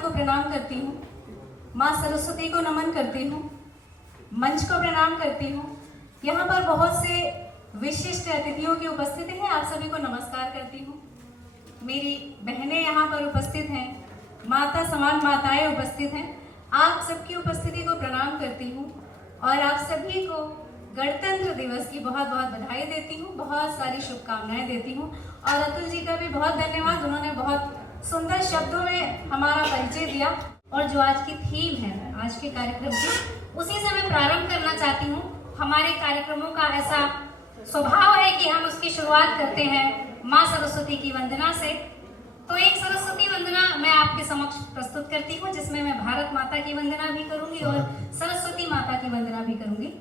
को प्रणाम करती हूँ, माँ सरस्वती को नमन करती हूँ, मंच को प्रणाम करती हूँ। यहाँ पर बहुत से विशिष्ट अतिथियों की उपस्थिति है, आप सभी को नमस्कार करती हूँ। मेरी बहनें यहाँ पर उपस्थित हैं, माता समान माताएं उपस्थित हैं। आप सबकी उपस्थिति को प्रणाम करती हूँ और आप सभी को गणतंत्र दिवस की बहुत बहुत बधाई देती हूँ, बहुत सारी शुभकामनाएं देती हूँ। और अतुल जी का भी बहुत धन्यवाद, उन्होंने बहुत सुंदर शब्दों में हमारा परिचय दिया। और जो आज की थीम है आज के कार्यक्रम की, उसी से मैं प्रारंभ करना चाहती हूँ। हमारे कार्यक्रमों का ऐसा स्वभाव है कि हम उसकी शुरुआत करते हैं माँ सरस्वती की वंदना से। तो एक सरस्वती वंदना मैं आपके समक्ष प्रस्तुत करती हूँ, जिसमें मैं भारत माता की वंदना भी करूंगी और सरस्वती माता की वंदना भी करूंगी।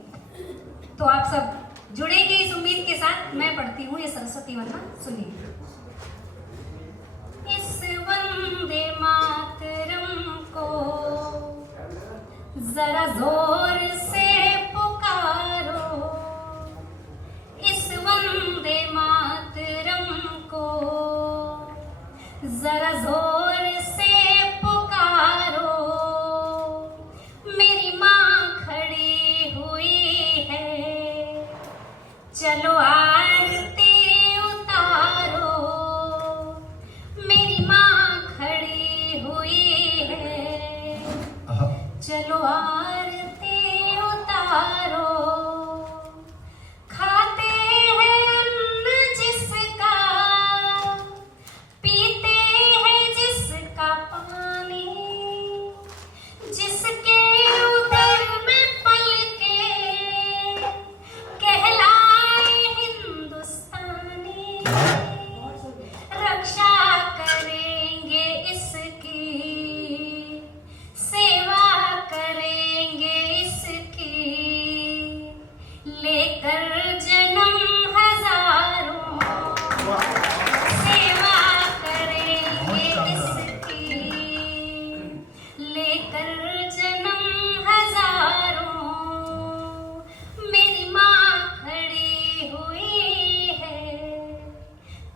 तो आप सब जुड़ेंगे इस उम्मीद के साथ। मैं पढ़ती हूँ ये सरस्वती वंदना, सुनिए। इस वंदे मातरम को जरा जोर से पुकारो, इस वंदे मातरम को जरा जोर से पुकारो। मेरी माँ खड़ी हुई है, चलो आरती उतारो। मेरी माँ खड़ी हुई है, चलो आरती उतारो। खाते हैं अन्न जिसका, पीते हैं जिसका पानी, जिसके उदर में पल के कहलाए हिंदुस्तानी। रक्षा करेंगे इसकी, सेवा करेंगे इसकी, लेकर जन्म हजारों। सेवा करेंगे इसकी, लेकर जन्म हजारों। मेरी माँ खड़ी हुई है,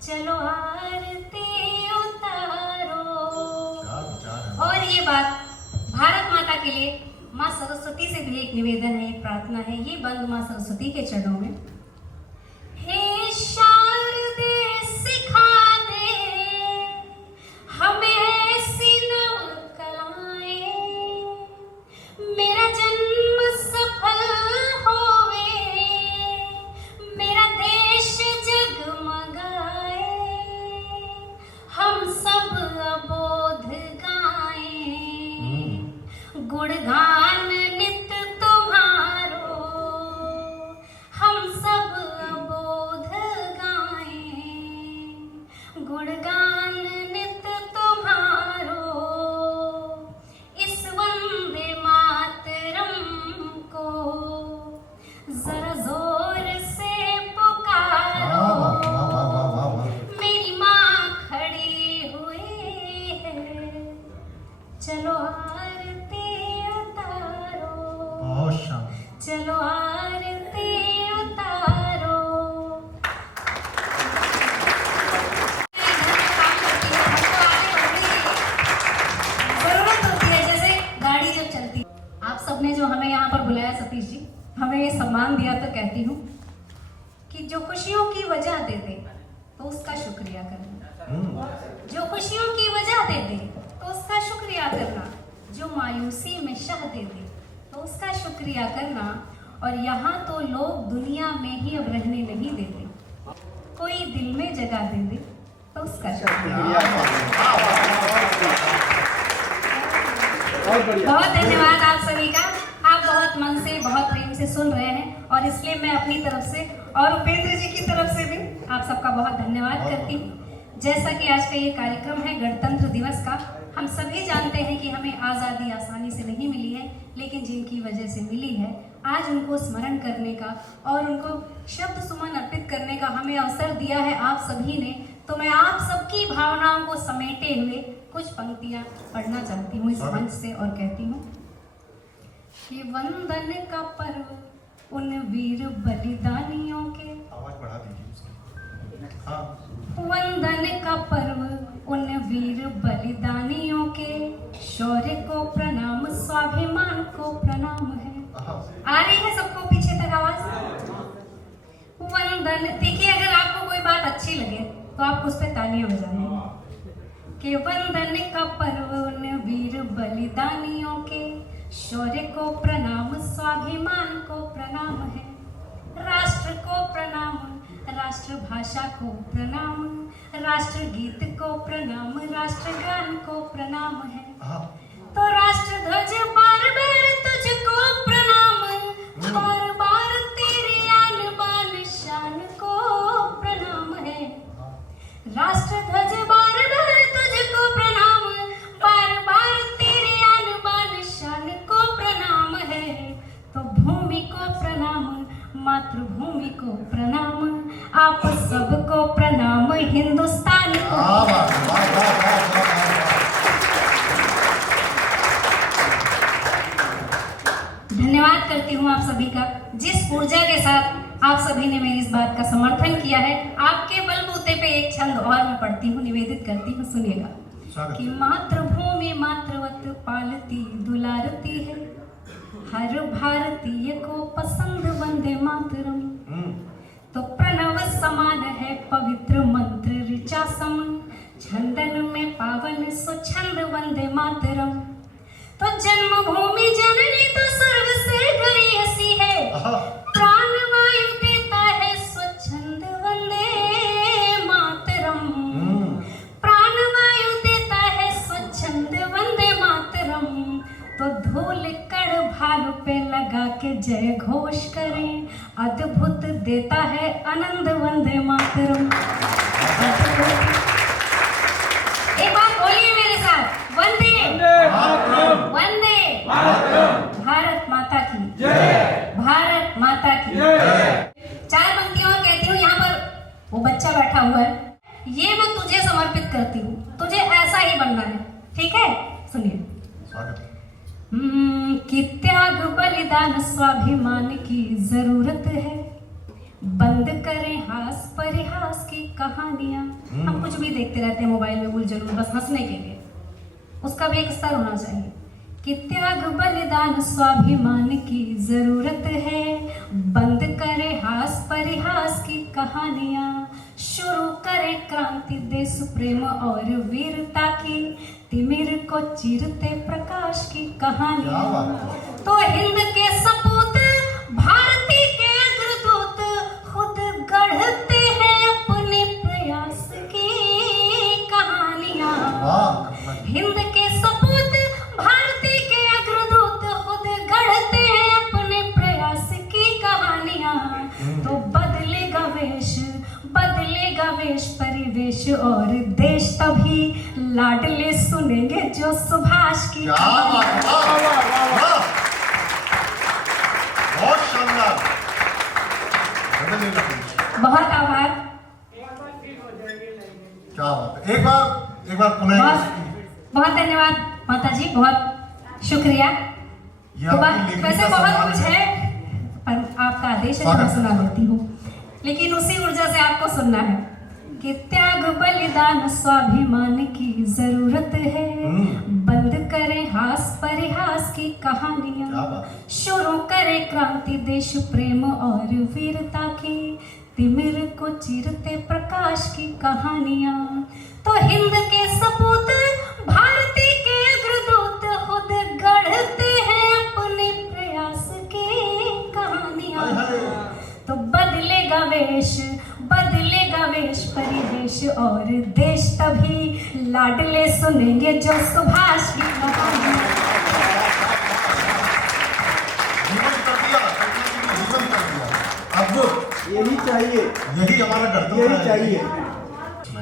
चलो आरती उतारो। और ये बात भारत माता के लिए माँ सरस्वती से भी एक निवेदन है, एक प्रार्थना है। ये बंद माँ सरस्वती के चरणों में। हे शारदे सिखा दे हमें ऐसी नव कलाएं, मेरा जन्म सफल होवे, मेरा देश जगमगाए। हम सब अबोध गाएं, गुणगान नित तुम्हारो। हम सब अबोध गाएं, गुणगान नित तुम्हारो। इस वंदे मातरम को जरा जोर से पुकारो। मेरी माँ खड़ी हुई है, चलो आरती उतारो। चलो आरती उतारो। जरूरत होती है, जैसे गाड़ी जब चलती है। आप सबने जो हमें यहाँ पर बुलाया, सतीश जी, हमें ये सम्मान दिया, तो कहती हूँ कि जो खुशियों की वजह दे दे तो उसका शुक्रिया करना। जो खुशियों की वजह दे दे तो उसका शुक्रिया करना। जो मायूसी में शह दे दे तो उसका शुक्रिया करना। और यहाँ तो लोग दुनिया में ही अब रहने नहीं देते, कोई दिल में जगह दे दे तो उसका शुक्रिया। बहुत धन्यवाद आप सभी का। आप बहुत मन से, बहुत प्रेम से सुन रहे हैं, और इसलिए मैं अपनी तरफ से और उपेंद्र जी की तरफ से भी आप सबका बहुत धन्यवाद करती हूँ। जैसा कि आज का ये कार्यक्रम है गणतंत्र दिवस का, हम सभी जानते हैं कि हमें आज़ादी आसानी से नहीं मिली है, लेकिन जिनकी वजह से मिली है, आज उनको स्मरण करने का और उनको शब्द सुमन अर्पित करने का हमें अवसर दिया है आप सभी ने। तो मैं आप सबकी भावनाओं को समेटे हुए कुछ पंक्तियां पढ़ना चाहती हूँ इस मंच से, और कहती हूँ कि वंदन का पर्व उन वीर बलिदानियों के, आवाज बढ़ा दीजिए उसकी। हाँ। वंदन का पर्व उन वीर बलिदानियों के प्रणाम है। आ रही है सबको पीछे तक आवाज? वंदन। देखिए, अगर आपको कोई बात अच्छी लगे तो आप उस पर तालियां बजाएं कि वंदन का पर्व उन वीर बलिदानियों के शौर्य को प्रणाम, स्वाभिमान को प्रणाम है, राष्ट्र को प्रणाम, राष्ट्रभाषा को प्रणाम, राष्ट्रगीत को प्रणाम, राष्ट्रगान को प्रणाम है। तो राष्ट्रध्वज बार बार तुझको प्रणाम, बार बार तेरी आन बान शान को प्रणाम है। राष्ट्रध्वज बार बार तुझको प्रणाम, बार बार तेरी आन बान शान को प्रणाम है। तो भूमि को प्रणाम, मातृभूमि को प्रणाम, आप सबको प्रणाम, हिंदुस्तान को। धन्यवाद करती हूँ आप सभी का, जिस ऊर्जा के साथ आप सभी ने मेरी इस बात का समर्थन किया है। आपके बलबूते पे एक छंद और मैं पढ़ती हूँ, निवेदित करती हूँ, सुनिएगा कि मातृभूमि मातृवत पालती दुलारती है, हर भारतीय को पसंद वंदे मातरम। तो प्रणव समान है पवित्र मंत्र ऋचा सम, छंदन में पावन सो छंद वंदे मातरम। तो जन्मभूमि जननी तो स्वर्ग से गई ऐसी है, प्राण वायु देता है स्वच्छंद वंदे मातरम, प्राण वायु देता है स्वच्छंद वंदे मातरम। तो धूल कण भालू पे लगा के जय घोष करें, अद्भुत देता है आनंद वंदे मातरम। एक बार बोलिए मेरे साथ, वंदे वंदे भारत माता की जय, भारत माता की जय। चार पंक्तियों और कहती हूँ, यहाँ पर वो बच्चा बैठा हुआ है, ये मैं तुझे समर्पित करती हूँ, तुझे ऐसा ही बनना है, ठीक है? सुनिए। कि त्याग बलिदान स्वाभिमान की जरूरत है, बंद करें हास परिहास की कहानियां। हम कुछ भी देखते रहते हैं मोबाइल में भूल जरूर, बस हंसने के लिए, उसका भी एक स्तर होना चाहिए। कि त्याग बलिदान स्वाभिमान की जरूरत है, बंद करें हास परिहास की कहानियां, शुरू करें क्रांति देश प्रेम और वीरता की, तिमिर को चीरते प्रकाश की कहानियां। तो हिंद के सपूत भारती के अग्रदूत खुद गढ़ते हैं अपने प्रयास की कहानियां। हिंद के सपूत भारती के अग्रदूत खुद गढ़ते हैं अपने प्रयास की कहानियां। तो बदलेगा वेश परिवेश और देश, तभी लाडले सुनेंगे जो सुभाष की। बहुत शानदार, बहुत आभार। क्या बात है, एक बार पुनः बहुत धन्यवाद माता जी, बहुत शुक्रिया। तो वैसे बहुत कुछ है, पर आपका आदेश है, मैं सुना देती हूँ, लेकिन उसी ऊर्जा से आपको सुनना है कि त्याग बलिदान स्वाभिमान की जरूरत है, बंद करें हास परिहास की कहानियां, शुरू करें क्रांति देश प्रेम और वीरता की, तिमिर को चीरते प्रकाश की कहानियां। तो हिंद के सपूत भारती के अग्रदूत खुद गढ़ते हैं अपने प्रयास की कहानियां। तो बदलेगा वेश परिवेश और देश, तभी लाडले सुनेंगे जो सुभाष की कहानियां। यही चाहिए, यही हमारा कर्तव्य, यही चाहिए।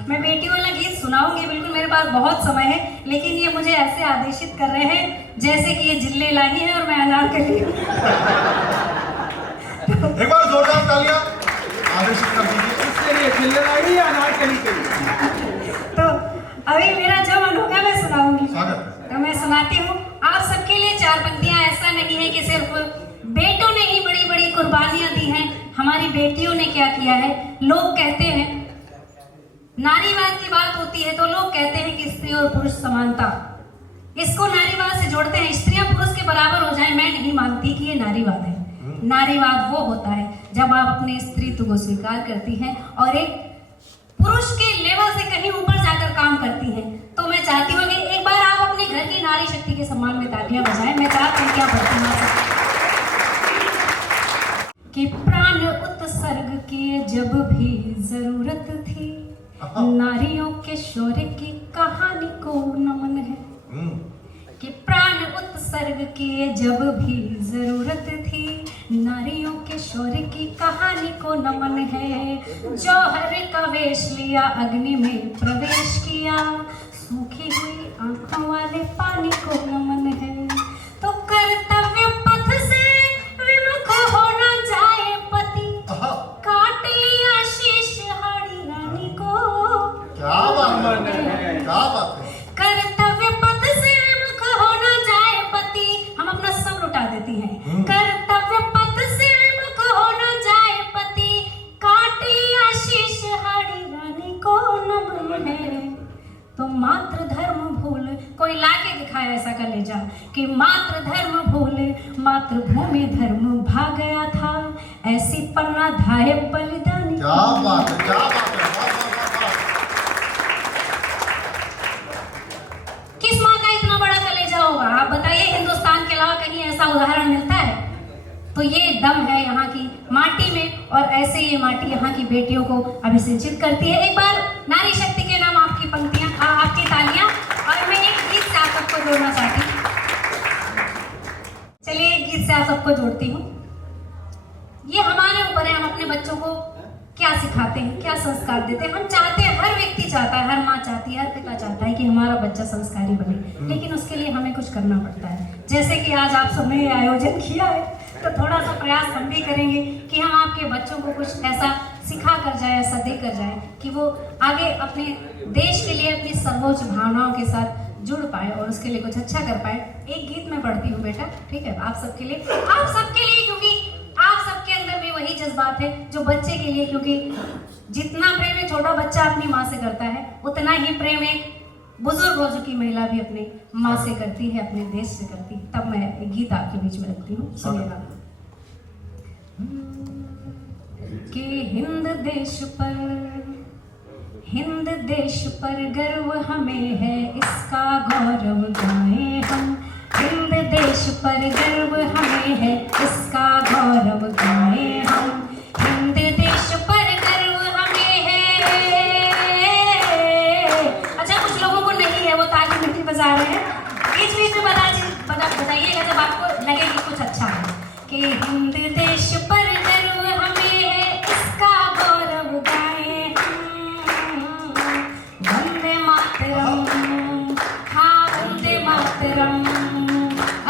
मैं बेटियों वाला गीत सुनाऊंगी, बिल्कुल मेरे पास बहुत समय है, लेकिन ये मुझे ऐसे आदेशित कर रहे हैं जैसे कि ये जिल्ले लाही है और मैं अनारकली हूं। एक बार जोरदार तालियां आदेशित कर दीजिए। इसके लिए जिल्ले लाही या अनारकली के लिए? तो अभी मेरा जो मन होगा मैं सुनाऊंगी। स्वागत। तो मैं सुनाती हूँ आप सबके लिए चार पंक्तियां। ऐसा नहीं है कि सिर्फ बेटों ने ही बड़ी बड़ी कुर्बानियां दी हैं, हमारी बेटियों ने क्या किया है। लोग कहते हैं, नारीवाद की बात होती है तो लोग कहते हैं कि स्त्री और पुरुष समानता, इसको नारीवाद से जोड़ते हैं। स्त्रियां पुरुष के बराबर बराबर हो जाए, मैं नहीं मानती कि ये नारीवाद है। नारीवाद वो होता है जब आप अपने स्त्रीत्व को स्वीकार करती हैं और एक पुरुष के लेवल से कहीं ऊपर जाकर काम करती हैं। तो मैं चाहती हूँ कि एक बार आप अपने घर की नारी शक्ति के सम्मान में तालियां बजाएं। मैं चाहती हूँ क्या पढ़ती हूँ कि प्राण उत्सर्ग किए जब भी जरूरत थी, नारियों के शौर्य की कहानी को नमन है। कि प्राण उत्सर्ग किए जब भी जरूरत थी, नारियों के शौर्य की कहानी को नमन है। जौहर का वेश लिया, अग्नि में प्रवेश किया, सूखी हुई आंखों वाले पानी को नमन है। तो कर्तव्य पथ से विमुख हो न जाए पति, काट लिया शीश हाड़ी रानी को। क्या बात है, क्या बात है। कर्तव्य पथ से विमुख हो न जाए पति, हम अपना सब लुटा देती हैं। कर्तव्य पथ से विमुख हो न जाए पति, काट लिया शीश हाड़ी रानी को नमन है। तो मातृ धर्म भूल, कोई लाके दिखाया ऐसा कलेजा कि मातृ धर्म भूल मातृभूमि धर्म भाग गया था, ऐसी पन्ना धाये बलिदानी। क्या बात है, क्या बात है, वाह, वाह, वाह, वाह। किस माँ का इतना बड़ा कलेजा होगा? आप बताइए, हिंदुस्तान के अलावा कहीं ऐसा उदाहरण मिलता है? तो ये दम है यहाँ की माटी में, और ऐसे ये माटी यहाँ की बेटियों को अभिसिंचित करती है। एक बार नारी शक्ति के नाम आपकी पंक्तियां, आपकी तालियां, और मैं एक गीत से आप सबको जोड़ना चाहती हूँ। चलिए एक गीत से आप सबको जोड़ती हूँ। ये हमारे ऊपर है, हम अपने बच्चों को क्या सिखाते हैं, क्या संस्कार देते हैं। हम चाहते हैं, हर व्यक्ति चाहता है, हर माँ चाहती है, हर पिता चाहता है कि हमारा बच्चा संस्कारी बने, लेकिन उसके लिए हमें कुछ करना पड़ता है। जैसे कि आज आप सबने ये आयोजन किया है, तो थोड़ा सा प्रयास हम भी करेंगे कि हम आपके बच्चों को कुछ ऐसा सिखा कर जाए, ऐसा दे कर जाए कि वो आगे अपने देश के लिए अपनी सर्वोच्च भावनाओं के साथ जुड़ पाए और उसके लिए कुछ अच्छा कर पाए। एक गीत मैं पढ़ती हूँ बेटा, ठीक है? आप सबके लिए, क्योंकि आप सबके अंदर भी वही जज्बात है जो बच्चे के लिए, क्योंकि जितना प्रेम एक छोटा बच्चा अपनी माँ से करता है, उतना ही प्रेम एक बुजुर्ग हो चुकी महिला भी अपनी माँ से करती है, अपने देश से करती है। तब मैं एक गीत आपके बीच में रखती हूँ, सुनिएगा। कि हिंद देश पर गर्व हमें है, इसका गौरव गाएं हम। हिंद देश पर गर्व हमें है, इसका गौरव गाएं हम। हिंद देश पर गर्व हमें है। अच्छा, कुछ लोगों को नहीं है, वो ताली मिट्टी बजा रहे हैं। बीच बीच में बताइएगा जब आपको लगे कि कुछ अच्छा है। कि हिंद देश पर गर्व हमें है, इसका गौरव गाएं हम। वंदे मातरम, हाँ वंदे मातरम,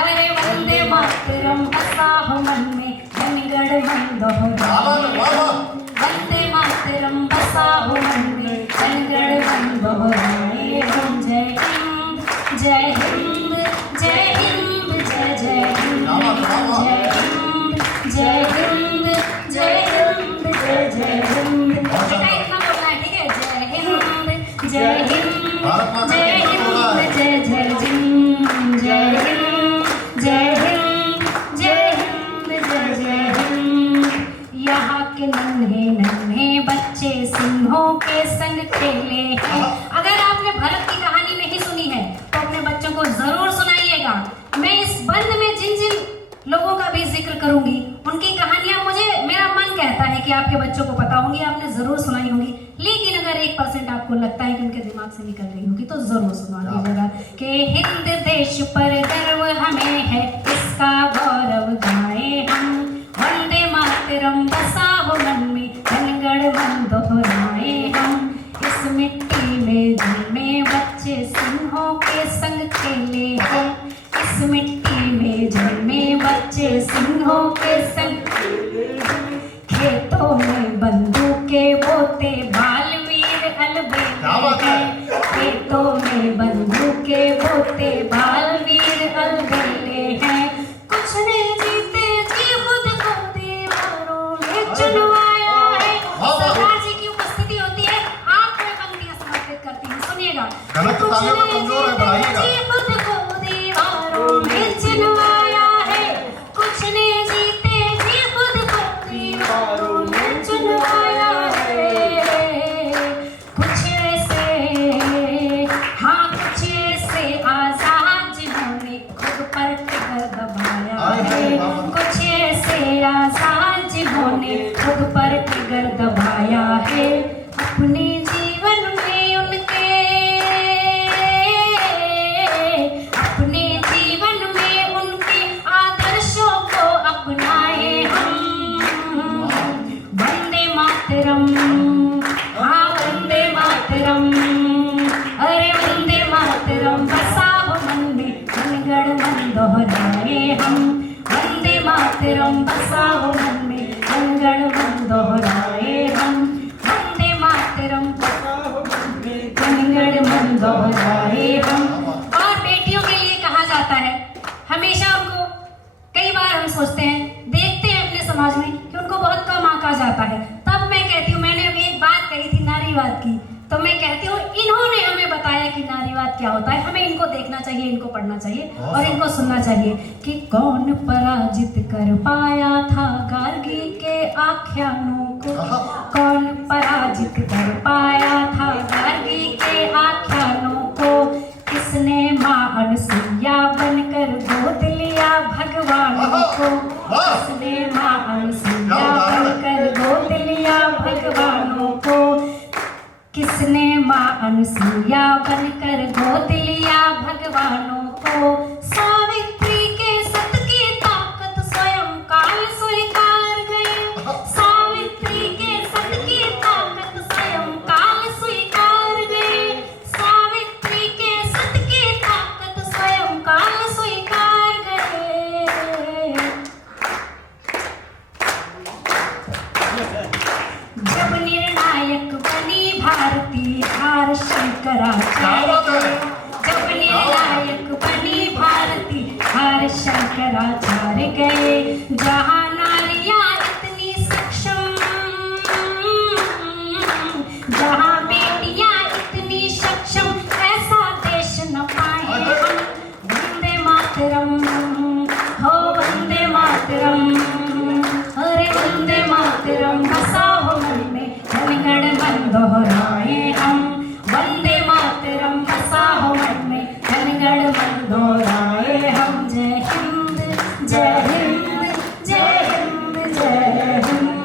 अरे वंदे मातरम, बसा हो मन में जनगण मन दोहराए। वंदे मातरम, बसा हो मन में जनगण मन दोहराए। हम जय हिंद, जय हिंद, जय हिंद, जय जय हिंद, जय हिंद, जय हिंद, जय हिंद, जय जय हिंद। बेटा इतना बोलना है, ठीक है? जय हिंद, जय हिंद, जय हिंद, जय जय हिंद, जय हिंद, जय हिंद, जय हिंद, जय जय हिंद। यहाँ के नन्हे नन्हे बच्चे सिंहों के संग खेले हैं। अगर आपने भरत की कहानी नहीं सुनी है तो अपने बच्चों को जरूर सुनाइएगा। मैं इस बंद में जिन जिन लोगों का भी जिक्र करूंगी, उनकी कहानियां मेरा मन कहता है कि आपके बच्चों को पता होंगी, आपने जरूर सुनाई होंगी। लेकिन अगर 1% आपको लगता है कि उनके दिमाग से निकल रही होगी तो जरूर सुना दीजिएगा। कि हिंद देश पर गर्व हमें है, इसका गौरव गाएं हम। वंदे मातरम, बसा हो मन में जनगण मन दोहराए हम। इस मिट्टी में जन्मे बच्चे सिंहों के संग खेले हैं। इस मिट्टी में जन्मे बच्चे सिंहों के संग खेतों में बंदूके बोते बालवीर अलबेले हैं। खेतों में बंदूके बोते बालवीर अलबेले हैं। कुछ नहीं जीते जी खुद को दीवारों में चुनवाया है। सरदार जी की उपस्थिति होती है, आपको ये पंक्तियां समर्पित करती हूँ, सुनिएगा। गलत तालियों का कमजोर है, बढ़ाइएगा। जी खुद को दीवारों में चुनवाया इनको देखना चाहिए, इनको पढ़ना चाहिए बहुत और इनको सुनना चाहिए कि कौन पराजित कर पाया था गार्गी के आख्यानों को, कौन पराजित कर पाया था गार्गी के आख्यानों को, किसने माँ अनसुईया बनकर गोद लिया भगवान को, किसने माँ अनसुईया बनकर गोद लिया भगवानों को, किसने माँ अनसुईया बनकर गोद लिया भगवानों को, सावित्री के सत की ताकत स्वयं काल स्वीकार गए, सावित्री के सत की ताकत स्वयं काल स्वीकार गए, सावित्री के सत की ताकत स्वयं काल स्वीकार गए। जब निर्णायक बनी भारती हार शंकराचार्य गए, जब निर्णायक बनी भारती हार शंकराचार्य गए, जहाँ नारियाँ इतनी सक्षम, जहाँ बेटियाँ इतनी सक्षम, ऐसा देश न पाए हम। वंदे मातरम, हो वंदे मातरम, अरे वंदे मातरम बसा हो मन में, जनगण मन दोहराए हम, वंदे मातरम बसा हो मन में, जनगण मन दोहराए हम। जय हिंद जय हिंद जय हिंद जय हिंद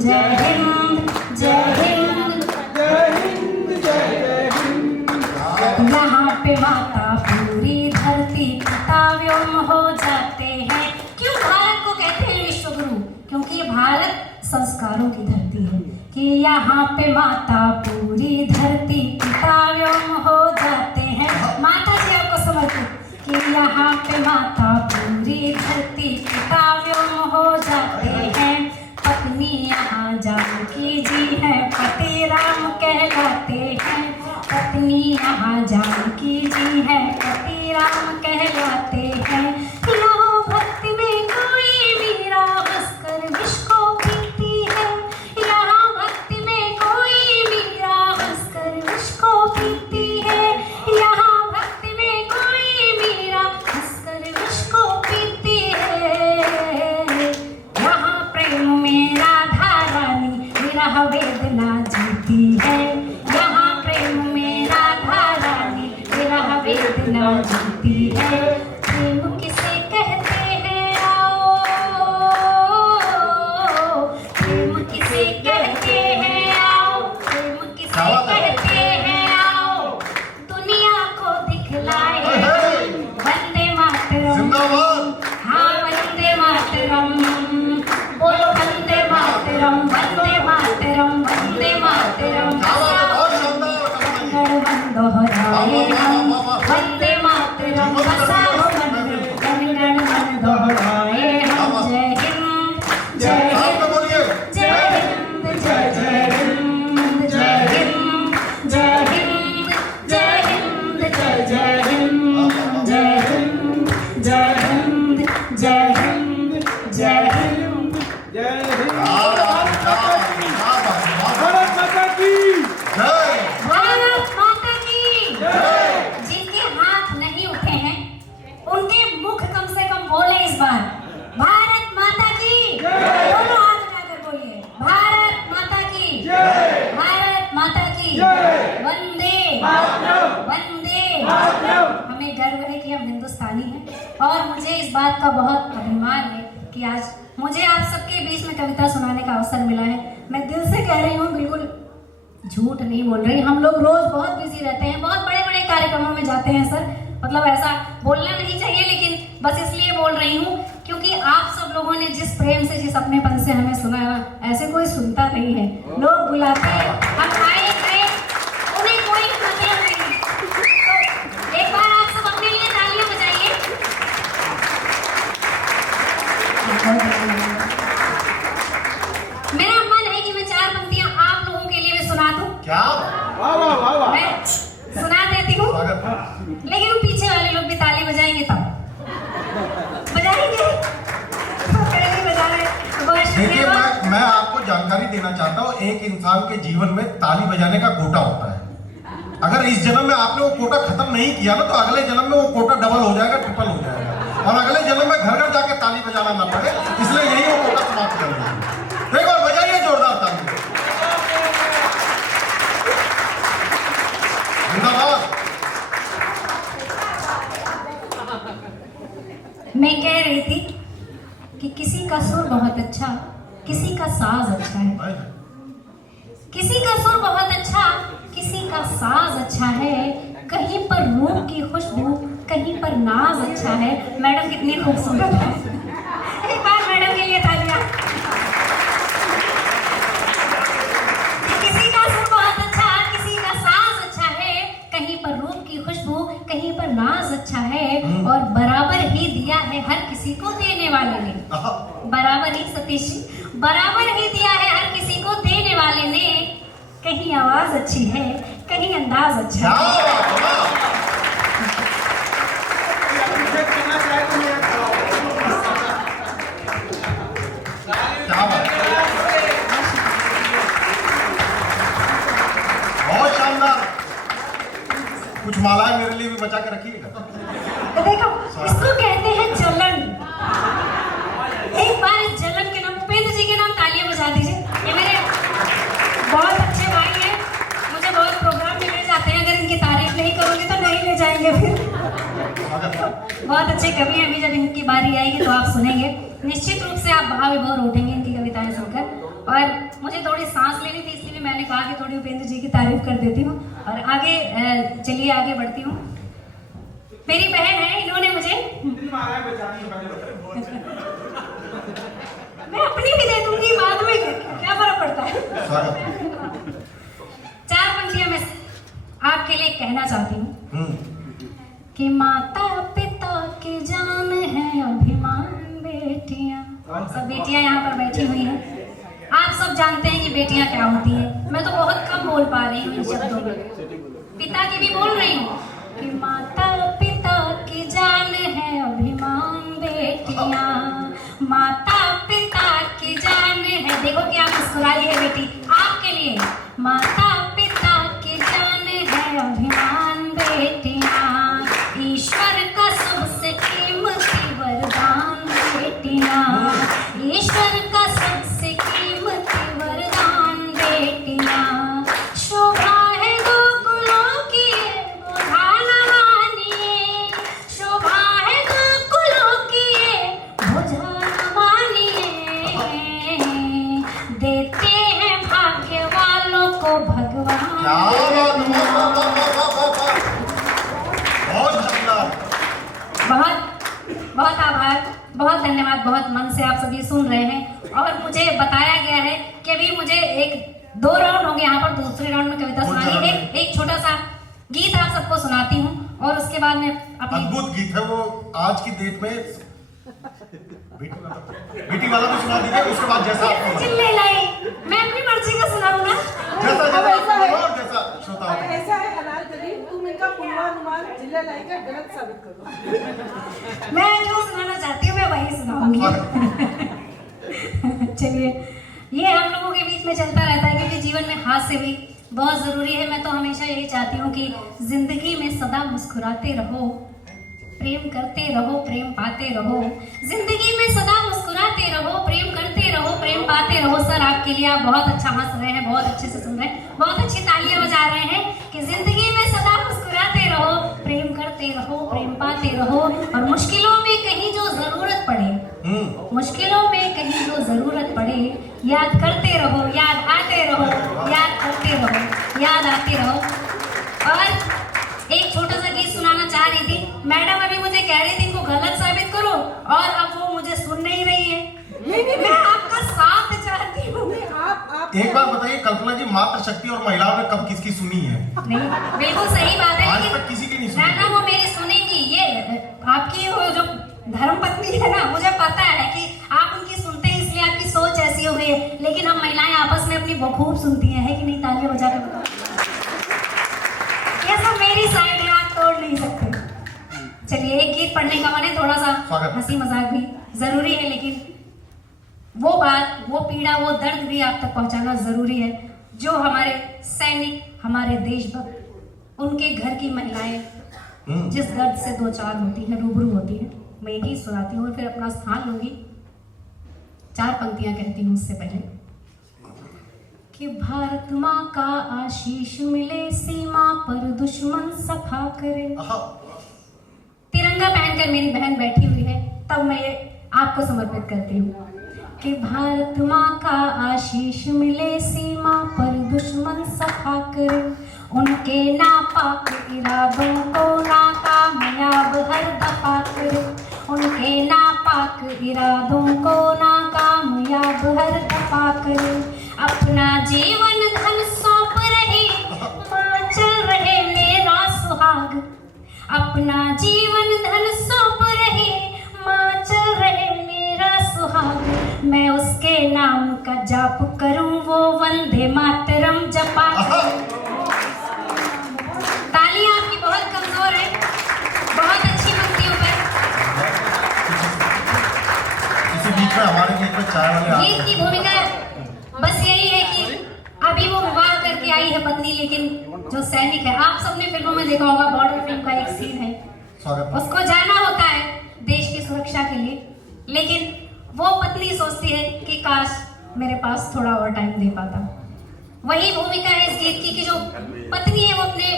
जय हिंद जय हिंद जय हिंद जय हिंद। यहाँ पे माता पूरी धरती पिता व्योम हो जाते हैं। क्यों भारत को कहते हैं विश्व गुरु? क्योंकि ये भारत संस्कारों की धरती है। कि यहाँ पे माता पूरी धरती पिता व्योम हो जाते हैं। माता जी आपको समर्पित कि यहाँ पे माता पूरी धरती पिता व्योम हो जाते हैं। पत्नी यहाँ जानकी जी है, पति राम कहलाते हैं। पत्नी यहाँ जानकी जी है, पति राम कहलाते हैं। यहाँ भक्ति में कोई मीरा हंसकर विष को पीती है। यहाँ भक्ति में कोई मीरा हंसकर विष को पीती है। यहाँ भक्ति में कोई मीरा हंसकर विष को पीती है। यहाँ प्रेम में राधा रानी विरह वेदना जीती है। यहाँ प्रेम में राधा रानी विरह वेदना जीती है। प्रेम किसे कहते हैं आओ, प्रेम किसे कहते हैं आओ, प्रेम किसे कहते हैं आओ, दुनिया को दिखलाए वंदे मातरम। जिंदाबाद। हाँ वंदे मातरम, बोलो वंदे मातरम, वंदे मातरम, वंदे मातरम। बहुत शानदार। मन दोहराए हम, वंदे मातरम बसा हो मन में, जनगण मन दोहराए हम। जय हिंद जय आपको हिंद बोलिए। जय हिंद जय जय हिंद जय हिंद जय हिंद जय हिंद जय जय हिंद जय हिंद जय हिंद जय हिंद जय हिंद। जय हिंद। भारत भारत माता की जय। भारत माता की जय। जिनके हाथ नहीं उठे हैं उनके मुख कम से कम बोले इस बार भारत माता की जय। दोनों हाथ उठाकर बोलिए भारत माता की जय। भारत माता की जय। वंदे मातरम। वंदे मातरम। हमें गर्व है कि हम हिंदुस्तानी हैं और मुझे इस बात का बहुत अभिमान है कि आज मुझे आप सबके बीच में कविता सुनाने का अवसर मिला है। मैं दिल से कह रही हूँ, बिल्कुल झूठ नहीं बोल रही। हम लोग रोज बहुत बिजी रहते हैं, बहुत बड़े बड़े कार्यक्रमों में जाते हैं सर, मतलब ऐसा बोलना नहीं चाहिए लेकिन बस इसलिए बोल रही हूँ क्योंकि आप सब लोगों ने जिस प्रेम से जिस अपनेपन से हमें सुना है ना, ऐसे कोई सुनता नहीं है। लोग बुलाते हैं, हम आए गए, उन्हें कोई मतलब नहीं। तो एक बार आप सब अपने लिए तालियां बजाइए। मेरा मन है कि मैं 4 पंक्तियां आप लोगों के लिए भी सुना दूं। क्या? वाह वाह वाह वाह। मैं सुना देती हूँ स्वागत। लेकिन पीछे वाले लोग भी ताली बजाएंगे तब बजाएंगे। पहले बजा रहे बहुत देखिए, शुक्रिया। मैं आपको जानकारी देना चाहता हूँ, एक इंसान के जीवन में ताली बजाने का कोटा होता है। अगर इस जन्म में आपने वो कोटा खत्म नहीं किया ना, तो अगले जन्म में वो कोटा डबल हो जाएगा, ट्रिपल हो जाएगा, और अगले जन्म में घर घर जाके ताली बजाना ना पड़े, इसलिए यही वो कोटा समाप्त कर दिया। एक बार बजाइए जोरदार ताली। जिंदाबाद। मैं कह रही थी कि किसी का सुर बहुत अच्छा, किसी का साज अच्छा है, किसी का सुर बहुत अच्छा, किसी का साज अच्छा है, कहीं पर रूह की खुशबू, कहीं पर नाज अच्छा है। मैडम कितनी खूबसूरत है, एक बार मैडम के लिए तालियां। किसी का सुर बहुत अच्छा, किसी का साज अच्छा है, कहीं पर रूह की खुशबू, कहीं पर नाज अच्छा है, और बराबर ही दिया है हर किसी को देने वाले ने। बराबर ही सतीश जी, बराबर ही दिया है हर किसी को देने वाले ने। कहीं आवाज अच्छी है, कहीं अंदाज अच्छा है। बहुत शानदार। कुछ मालाएं मेरे लिए भी बचा के रखिएगा। तो देखो, इसको कहते हैं जलन। एक बार इस जलन के नाम, उपेंद्र जी के नाम तालियां बजा दीजिए। ये मेरे बहुत अच्छे भाई हैं, मुझे बहुत प्रोग्राम में ले जाते हैं, अगर इनकी तारीफ नहीं करोगे तो नहीं ले जाएंगे फिर। बहुत अच्छे कवि हैं, अभी जब इनकी बारी आएगी तो आप सुनेंगे, निश्चित रूप से आप भाव विभोर उठेंगे इनकी कविताएं सुनकर। और मुझे थोड़ी सांस लेनी थी, इसलिए मैंने कहा कि थोड़ी उपेंद्र जी की तारीफ कर देती हूँ और आगे चलिए आगे बढ़ती हूँ। मेरी बहन है, इन्होंने मुझे, मैं अपनी भी दे दूंगी बाद में, क्या फर्क पड़ता है। 4 पंक्तियां मैं आपके लिए कहना चाहती हूँ कि माता पिता की जान है अभिमान बेटियां। सब बेटियां यहाँ पर बैठी हुई हैं, आप सब जानते हैं कि बेटियां क्या होती हैं। मैं तो बहुत कम बोल पा रही हूँ इन शब्दों में, पिता की भी बोल रही हूँ कि माता पिता की जान है अभिमान बेटियां, माता पिता की जान है। देखो क्या मुस्कुरा रही है बेटी आपके लिए। माता पिता की जान है अभिमान बेटियां, ईश्वर का सबसे कीमती वरदान बेटियां, ईश्वर का सबसे कीमती वरदान बेटियां। शोभा है गोकुलों की बोझा न मानिए, शोभा है गोकुलों की बोझा न मानिए, देते हैं भाग्य वालों को भगवान। बहुत बहुत आभार, बहुत धन्यवाद, बहुत मन से आप सभी सुन रहे हैं। और मुझे बताया गया है कि अभी मुझे 2 राउंड होंगे यहाँ पर, दूसरे राउंड में कविता सुनानी है। एक छोटा सा गीत आप सबको सुनाती हूँ और उसके बाद में अद्भुत गीत है वो, आज की डेट में बेटी वाला भी सुना दीजिए, उसके बाद जैसा आपको चिल्ले लाई, मैं अपनी मर्जी का सुनाऊंगा, जैसा जैसा और जैसा श्रोता ऐसा है हलाल करीम, तुम इनका पूर्वानुमान जिला लाई का गलत साबित करो। मैं जो सुनाना चाहती हूँ मैं वही सुनाऊंगी। चलिए, ये हम लोगों के बीच में चलता रहता है क्योंकि जीवन में हास्य भी बहुत जरूरी है। मैं तो हमेशा यही चाहती हूँ कि जिंदगी में सदा मुस्कुराते रहो, प्रेम करते रहो, प्रेम पाते रहो, जिंदगी में सदा मुस्कुराते रहो, प्रेम करते रहो, प्रेम पाते रहो। सर आपके लिए, आप बहुत अच्छा हंस रहे हैं, बहुत अच्छे से सुन रहे हैं, बहुत अच्छी तालियां बजा रहे हैं कि जिंदगी में सदा मुस्कुराते रहो, प्रेम करते रहो, प्रेम पाते रहो, और मुश्किलों में कहीं जो जरूरत पड़े, मुश्किलों में कहीं जो जरूरत पड़े, याद करते रहो, याद आते रहो, याद करते रहो, याद आते रहो। और एक छोटा सा गीत सुनाना चाह रही थी, मैडम अभी मुझे कह रही थी इनको गलत साबित करो, और अब वो मुझे सुन नहीं रही है। मैं आपका साथ चाहती हूँ। एक बार बताइए कल्पना जी, मातृशक्ति और महिलाओं ने कब किसकी सुनी है? नहीं, बिल्कुल सही बात है, आज लेकिन तक किसी की नहीं सुनी। ना वो मेरी सुनेंगी। ये आपकी वो जो धर्मपत्नी है ना, मुझे पता है कि आप उनकी सुनते हैं इसलिए आपकी सोच ऐसी हो गई है, लेकिन हम महिलाएं आपस में अपनी बखूब सुनती हैं, है कि नहीं? तालियां बजा के बताओ। ये सब मेरी साइड है, आप तोड़ नहीं सकते। चलिए, एक गीत पढ़ने का मन है, थोड़ा सा हंसी मजाक भी जरूरी है, लेकिन वो बात, वो पीड़ा, वो दर्द भी आप तक पहुंचाना जरूरी है जो हमारे सैनिक, हमारे देशभक्त उनके घर की महिलाएं जिस दर्द से दो चार होती हैं, रूबरू होती हैं, मैं एक ही सुनाती हूँ, फिर अपना स्थान लूंगी। 4 पंक्तियां कहती हूँ उससे पहले कि भारत माँ का आशीष मिले, सीमा पर दुश्मन सफा करे। तिरंगा पहनकर मेरी बहन बैठी हुई है, तब मैं ये आपको समर्पित करती हूँ कि भारत माँ का आशीष मिले, सीमा पर दुश्मन सफा करे, उनके नापाक इरादों को नाकामयाब हर दफा करे, उनके नापाक इरादों को नाकामयाब हर दफा करे। अपना जीवन धन सौंप रहे, माँ चल रहे मेरा सुहाग, अपना जीवन धन सौंप रहे, माँ चल रहे मेरा सुहाग, मैं उसके नाम का जाप करूं, वो वंदे मातरम जपा करूं। तालियां आपकी बहुत कमजोर है, बहुत अच्छी पंक्तियों पर। इसी बीच में हमारे बीच में चाय वाले गीत की भूमिका बस यही है कि अभी वो विवाह करके आई है पत्नी, लेकिन जो सैनिक है, आप सबने फिल्मों में देखा होगा, बॉर्डर फिल्म का एक सीन है, उसको जाना होता है देश की सुरक्षा के लिए, लेकिन वो पत्नी सोचती है कि काश मेरे पास थोड़ा और टाइम दे पाता। वही भूमिका है इस गीत की कि जो पत्नी है वो अपने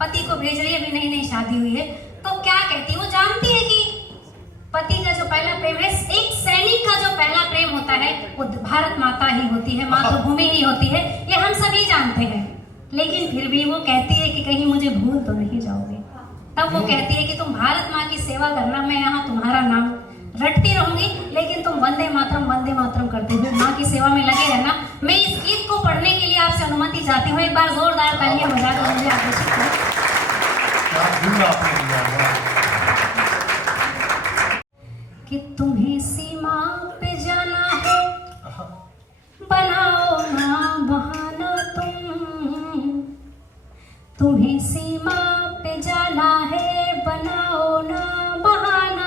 पति को भेज रही है, अभी नई नई शादी हुई है, तो क्या कहती है, वो जानती है कि पति का जो पहला प्रेम है, एक सैनिक का जो पहला प्रेम होता है वो भारत माता ही होती है, मातृभूमि ही होती है, ये हम सभी जानते हैं, लेकिन फिर भी वो कहती है कि कहीं मुझे भूल तो नहीं जाओगे। तब वो कहती है कि तुम भारत माँ की सेवा करना, मैं यहाँ तुम्हारा नाम रटती रहूंगी, लेकिन तुम वंदे मातरम करते हुए माँ की सेवा में लगे रहना। मैं इस गीत को पढ़ने के लिए आपसे अनुमति चाहती हूँ, एक बार जोरदार तालियां बजाकर मुझे आकर्षित करें। कि तुम्हें सीमा पे जाना है, बनाओ ना बहाना तुम्हें सीमा पे जाना है, बनाओ ना बहाना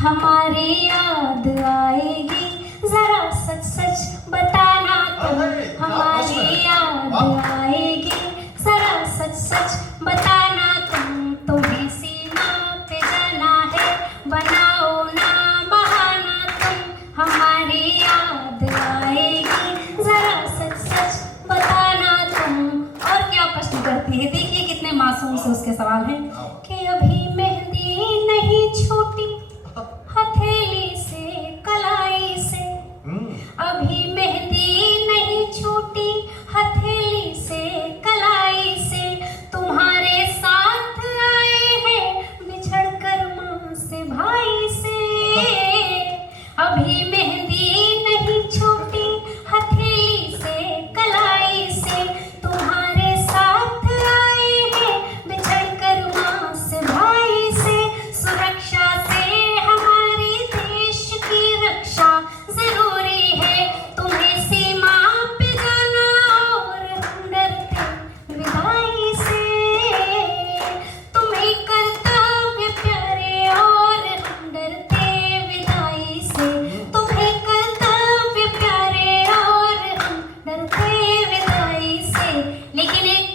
हमारी याद आएगी, जरा सच सच बताना हमारी याद आएगी, जरा सच सच बताना तुम्हें सीमा पे जाना है, बनाओ ना बहाना हमारी याद आएगी, जरा सच सच बताना और क्या प्रश्न करती है, देखिए कितने मासूम से उसके सवाल हैं कि अभी मेहंदी नहीं छूटी हथेली से कलाई से, अभी मेहंदी नहीं छूटी हथेली से कलाई से, तुम्हारे साथ आए हैं बिछड़ कर माँ से भाई से, अभी मेहंदी नहीं छूटी हथेली से कलाई से, तुम्हारे साथ आए हैं बिछड़ कर माँ से भाई से, सुरक्षा से हमारे देश की रक्षा जरूरी है, तुम्हें सीमा पे जाना और डरते विदाई से, तुम्हें कर्तव्य प्यारे और डरते विदाई से, तुम्हें कर्तव्य प्यारे और डरते विदाई से। लेकिन एक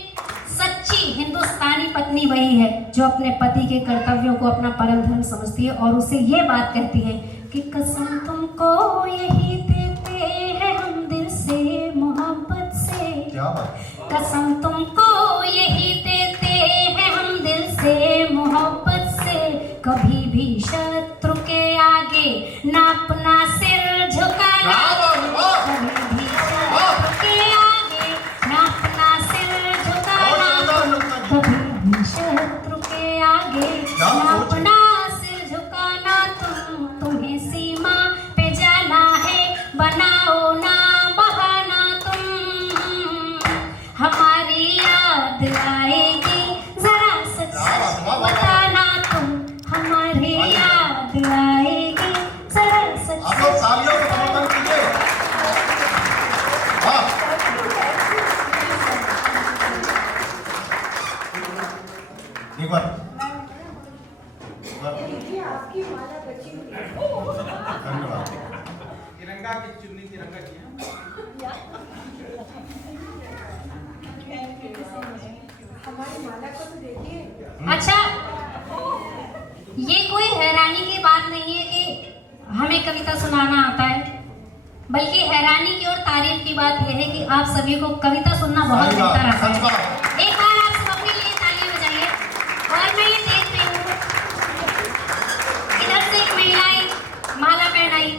सच्ची हिंदुस्तानी पत्नी वही है जो अपने पति के कर्तव्यों को अपना परम धर्म समझती है और उसे ये बात कहती है कि कसम तुमको यही देते हैं हम दिल से मोहब्बत से, क्या बात? कसम तुमको यही देते हैं हम दिल से मोहब्बत से, कभी भी शत्रु के आगे ना अपना सिर झुकाना, कभी भी शत्रु के आगे ना अपना सिर झुकाना, कभी भी शत्रु के आगे ना अपना सिर झुकाना, तुम्हें सीमा पे जाना है, बनाओ ना बहाना हमारी याद आएगी, जरा सच सच बताना हमारी याद आएगी, जरा सच आप लोग सच तालियों से समर्थन कीजिए। हाँ। एक बार आपकी माला बची हुई है। धन्यवाद। तिरंगा की चुन्नी तिरंगा की है। हमारी माला को तो देखिए। अच्छा, ये कोई हैरानी की बात नहीं है कि हमें कविता सुनाना आता है, बल्कि हैरानी की और तारीफ की बात यह है कि आप सभी को कविता सुनना बहुत सही बात, बेहतर आता सच है। बात। एक बार आप सब अपने लिए तालियां बजाइए। और मैं ये देख रही हूँ, इधर से एक महिलाएं माला पहनाई,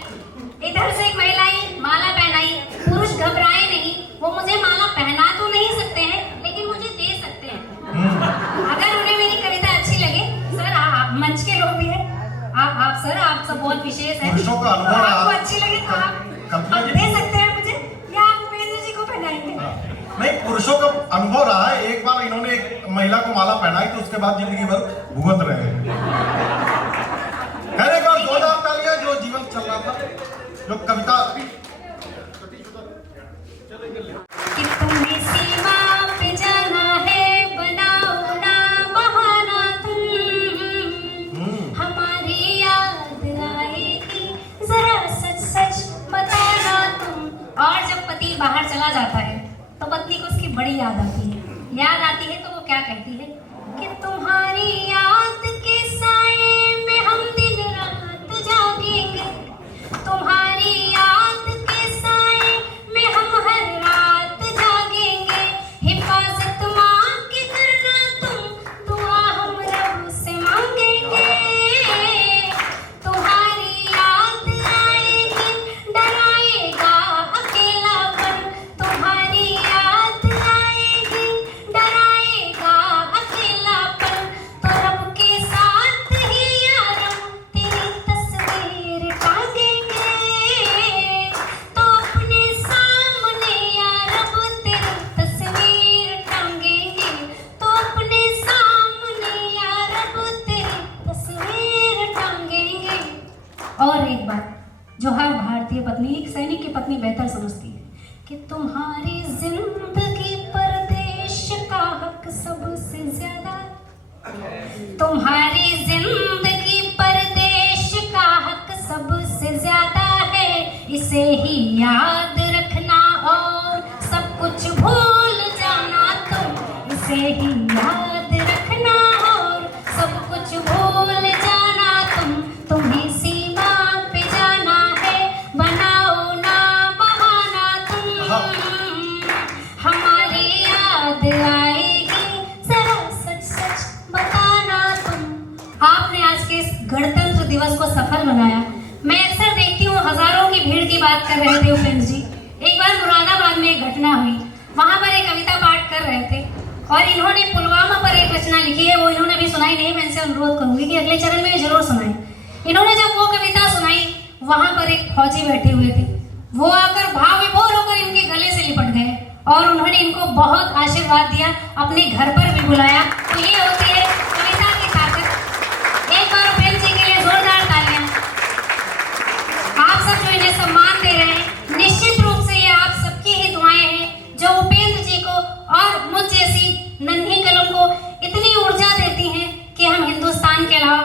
इधर से एक महिलाएं माला पहनाई। पुरुष घबराए नहीं, वो मुझे माला पहना तो नहीं सकते हैं, लेकिन मुझे दे सकते हैं। अगर उन्हें मेरी कविता अच्छी लगे, सर आप मंच के लोग भी हैं, आप सर आप सब बहुत विशेष हैं, पुरुषों का अनुभव तो रहा। आपको अच्छी लगे तो आप कल्पना जी। दे सकते हैं मुझे, या आप उपेंद्र जी को पहनाएंगे। नहीं, पुरुषों का अनुभव रहा है। एक बार इन्होंने एक महिला को माला पहनाई तो उसके बाद जिंदगी भर भुगत रहे हैं। खैर, एक बार जोरदार तालियां जो जीवन चल रहा था, जो कविता कि तुम्हें सीमा पे जाना है, बनाओ ना बहाना तुम, हमारी याद आएगी, जरा सच सच बताना तुम। और जब पति बाहर चला जाता है तो पत्नी को उसकी बड़ी याद आती है। याद आती है तो वो क्या कहती है कि तुम्हारी याद के साए में हम दिन रात जागेंगे, तुम्हारी याद के साए में हम हर रात जागेंगे, हिफाजत माँ की करना तुम, दुआ हम रब से मांगेंगे। तुम्हारी याद आएगी, डराएगा अकेलापन, तुम्हारी याद आएगी, डराएगा अकेलापन, तो रब के साथ ही यारों तेरी तस्वीर टांगेंगे, तो अपने सामने यार रब तेरी तस्वीर टांगेंगे, तो अपने सामने यार रब तेरी तस्वीर टांगेंगे। और एक बात जो हर भारतीय पत्नी, एक सैनिक की पत्नी बेहतर समझती है कि तुम्हारी जिंदगी परदेश का हक सबसे ज्यादा, तुम्हारी जिंदगी परदेश का हक सबसे ज्यादा है, इसे ही याद रखना और सब कुछ भूल जाना तुम, इसे ही याद रखना और सब कुछ भूल जाना तुम, तुम्हें सीमा पे जाना है, बनाओ ना बहाना तुम, हमारी याद आएगी, जरा सच सच बताना तुम। आपने आज के इस गणतंत्र दिवस को सफल बनाया। मैं अक्सर देखती हूँ हजारों की भीड़ की बात कर रहे थे उपेंद्र जी। एक बार मुरादाबाद में एक घटना हुई, वहां पर एक कविता पाठ कर रहे थे और इन्होंने पुलवामा पर एक रचना लिखी है, वो इन्होंने अभी सुनाई नहीं। मैं इनसे अनुरोध करूंगी कि अगले चरण में ये जरूर सुनाएं। इन्होंने जब वो कविता सुनाई, वहां पर एक फौजी बैठे हुए थे, वो आकर भाव विभोर होकर इनके गले से लिपट गए और उन्होंने इनको बहुत आशीर्वाद दिया, अपने घर पर भी बुलाया। तो ये होती है कविता की ताकत। एक बार उपेंद्र जी के लिए जोरदार तालियां। आप सब जो इन्हें सम्मान दे रहे हैं, निश्चित रूप से ये आप सबकी ही दुआएं हैं जो उपेंद्र जी को और मुझ जैसी नन्ही कलम को इतनी ऊर्जा देती हैं कि हम हिंदुस्तान के अलावा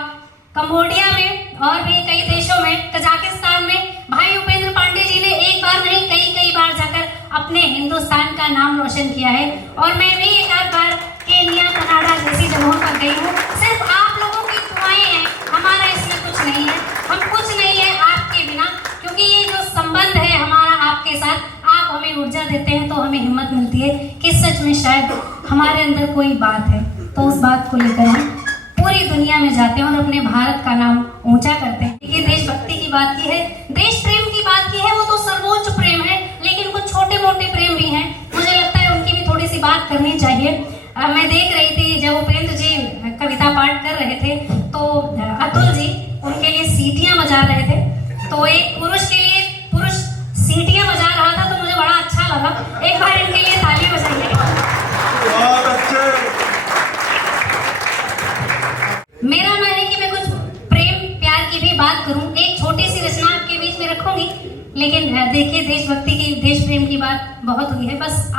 कंबोडिया में और भी कई देशों में, कजाकिस्तान में भाई उपेंद्र पांडे जी ने एक बार नहीं कई बार जाकर अपने हिंदुस्तान का नाम रोशन किया है। और मैं भी एक आध बार केन्या, कनाडा जैसी जगहों पर गई हूँ। सिर्फ आप लोगों की दुआएं हैं, हमारा इसमें कुछ नहीं है, हम कुछ नहीं है आपके बिना, क्योंकि ये जो संबंध है हमारा आपके साथ, आप हमें ऊर्जा देते हैं तो हमें हिम्मत मिलती है कि सच में शायद हमारे अंदर कोई बात है, तो उस बात को लेकर हम पूरी दुनिया में जाते हैं और अपने भारत का नाम ऊंचा करते हैं। ये देशभक्ति की बात की है, देश प्रेम की बात की है, वो तो सर्वोच्च प्रेम है, लेकिन कुछ छोटे मोटे प्रेम भी हैं, मुझे लगता है उनकी भी थोड़ी सी बात करनी चाहिए। मैं देख रही थी जब उपेंद्र जी कविता पाठ कर रहे थे तो अतुल जी उनके लिए सीटियां बजा रहे थे, तो एक पुरुष के लिए पुरुष सीटियां बजा रहा था, तो मुझे बड़ा अच्छा लगा। एक बार इनके लिए ताली बजाइए। बहुत अच्छे। मेरा मन है कि मैं कुछ प्रेम प्यार की भी बात करूं, एक छोटी सी रचना आपके बीच में रखूंगी, लेकिन देखिए देशभक्ति की, देश प्रेम की बात बहुत हुई है, बस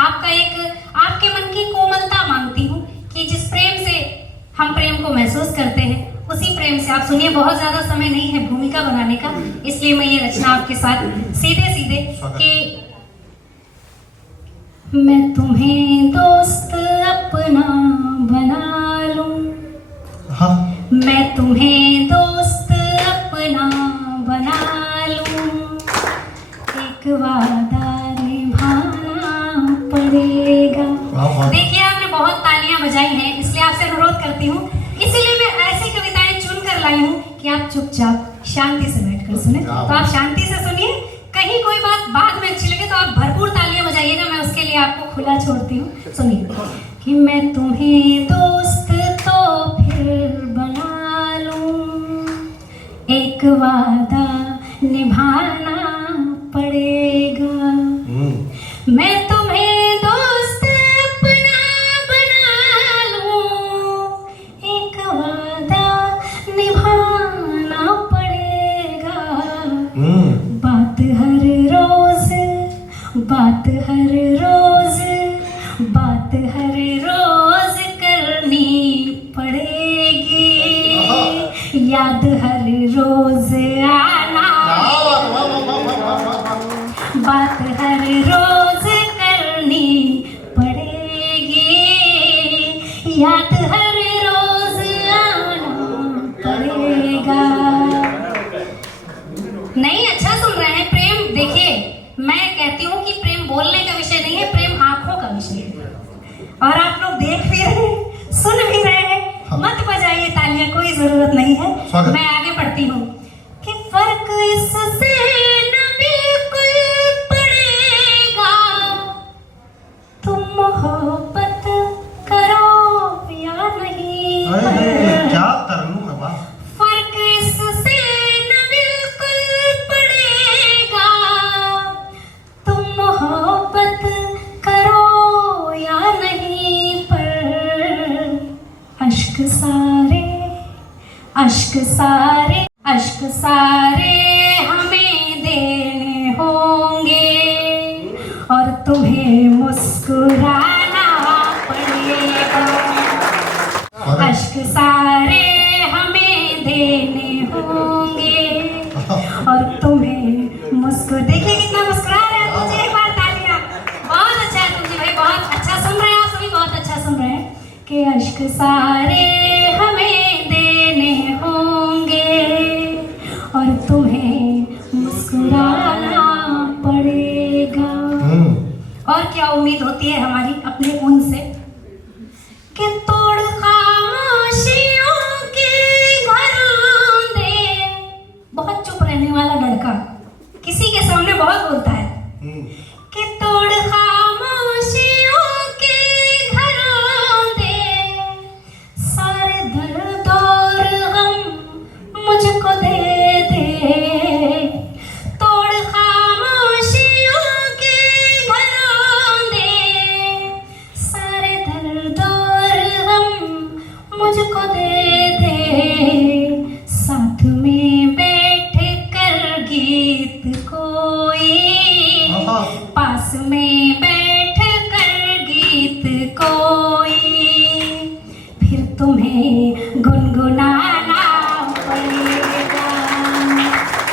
आपके मन की कोमलता मांगती हूँ कि जिस प्रेम से हम प्रेम को महसूस करते हैं उसी प्रेम से आप सुनिए। बहुत ज्यादा समय नहीं है भूमिका बनाने का, इसलिए मैं ये रचना आपके साथ सीधे कि मैं तुम्हें दोस्त अपना बना लूं, हाँ मैं तुम्हें दोस्त अपना बना लूं, एक वादा निभाना पड़ेगा। वाह वाह। देखिए आपने बहुत तालियां बजाई हैं, इसलिए आपसे अनुरोध करती हूँ, इसीलिए मैं ऐसी कविताएं चुन कर लाई हूँ कि आप चुपचाप शांति से बैठकर सुने। तो आप शांति से सुनिए, कहीं कोई बात बाद में अच्छी लगे तो आप भरपूर तालियां बजाइएगा, मैं उसके लिए आपको खुला छोड़ती हूँ। सुनिए कि मैं तुम्हें दोस्त तो फिर बना लूं, एक वादा निभाना पड़ेगा। मैं तुम्हें दोस्त अपना बना लूं, एक वादा निभाना पड़ेगा। बात हर रोज, बात हर रोज, बात हर रोज करनी पड़ेगी, याद हर रोज आना, बात हर रोज करनी पड़ेगी, याद हर रोज आना पड़ेगा। नहीं, अच्छा सुन रहे हैं। प्रेम, देखिए मैं कहती हूँ कि प्रेम बोलने का विषय नहीं है, प्रेम आंखों का विषय है। और आप लोग देख भी रहे हैं, सुन भी रहे हैं। मत बजाइए तालियां, कोई जरूरत नहीं है। मैं आगे बढ़ती हूँ कि फर्क इससे न बिल्कुल पड़ेगा, तुम मोहब्बत करो या नहीं। क्या तरनूम है वाह। फर्क इससे न बिल्कुल पड़ेगा, तुम मोहब्बत करो या नहीं, पर अश्क सारे, अश्क सारे, अश्क सारे हमें देने होंगे, और तुम्हें मुस्कुराना पड़ेगा। अश्क सारे हमें देने होंगे, और तुम्हें देखिए कितना मुस्कुरा रहे हैं। तुझे एक बार तालियां। बहुत अच्छा है तुझे भाई, बहुत अच्छा सुन रहे हैं आप सभी, बहुत अच्छा सुन रहे हैं कि अश्क सारे हमें देने होंगे, और तुम्हें मुस्कुराना पड़ेगा। और क्या उम्मीद होती है हमारी अपने उनसे कि तोड़ खामोशियों के घरांदे। बहुत चुप रहने वाला लड़का किसी के सामने बहुत बोलता है कि तोड़ खामोशियों के घरांदे, सारे दर्द और गम मुझको दे दे। तोड़ खामोशियों के घरांदे, सारे दर्द और गम मुझको दे दे। साथ में बैठ कर गीत कोई, पास में बैठ कर गीत कोई, फिर तुम्हें गुनगुनाना पड़ेगा।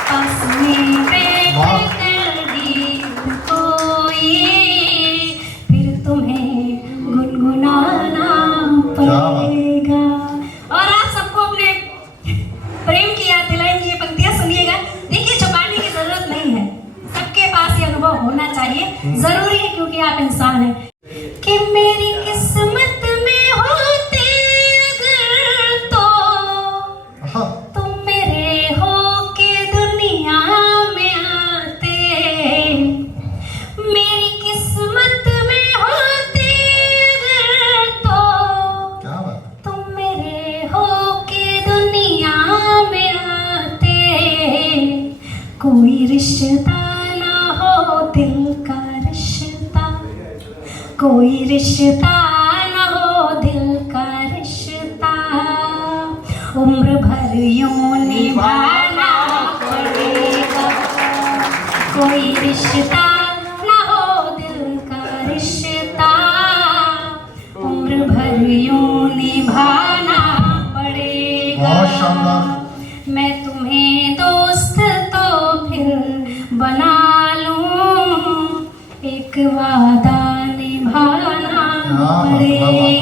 पास में बैठ कर गीत कोई, फिर तुम्हें गुनगुनाना पड़ेगा। और आप सबको अपने प्रेम की याद दिलाएंगे, ये पंक्तियां सुनिएगा। देखिए छुपाने की जरूरत नहीं है, सबके पास ये अनुभव होना चाहिए, जरूरी है, क्योंकि आप इंसान हैं। कि मेरी किस्मत में होते अगर तो तुम मेरे हो के दुनिया में आते। मेरी किस्मत में होते अगर तो क्या बात। तुम मेरे हो के दुनिया में आते। कोई रिश्ता ना हो दिल का रिश्ता, कोई रिश्ता ना हो दिल का रिश्ता, उम्र भर यूं निभाना पड़ेगा। कोई रिश्ता ना हो दिल का रिश्ता, उम्र भर यूं निभाना पड़ेगा। बहुत शानदार। मैं तुम्हें दोस्त तो फिर बना लूं, एक वादा निभाना पड़ेगा।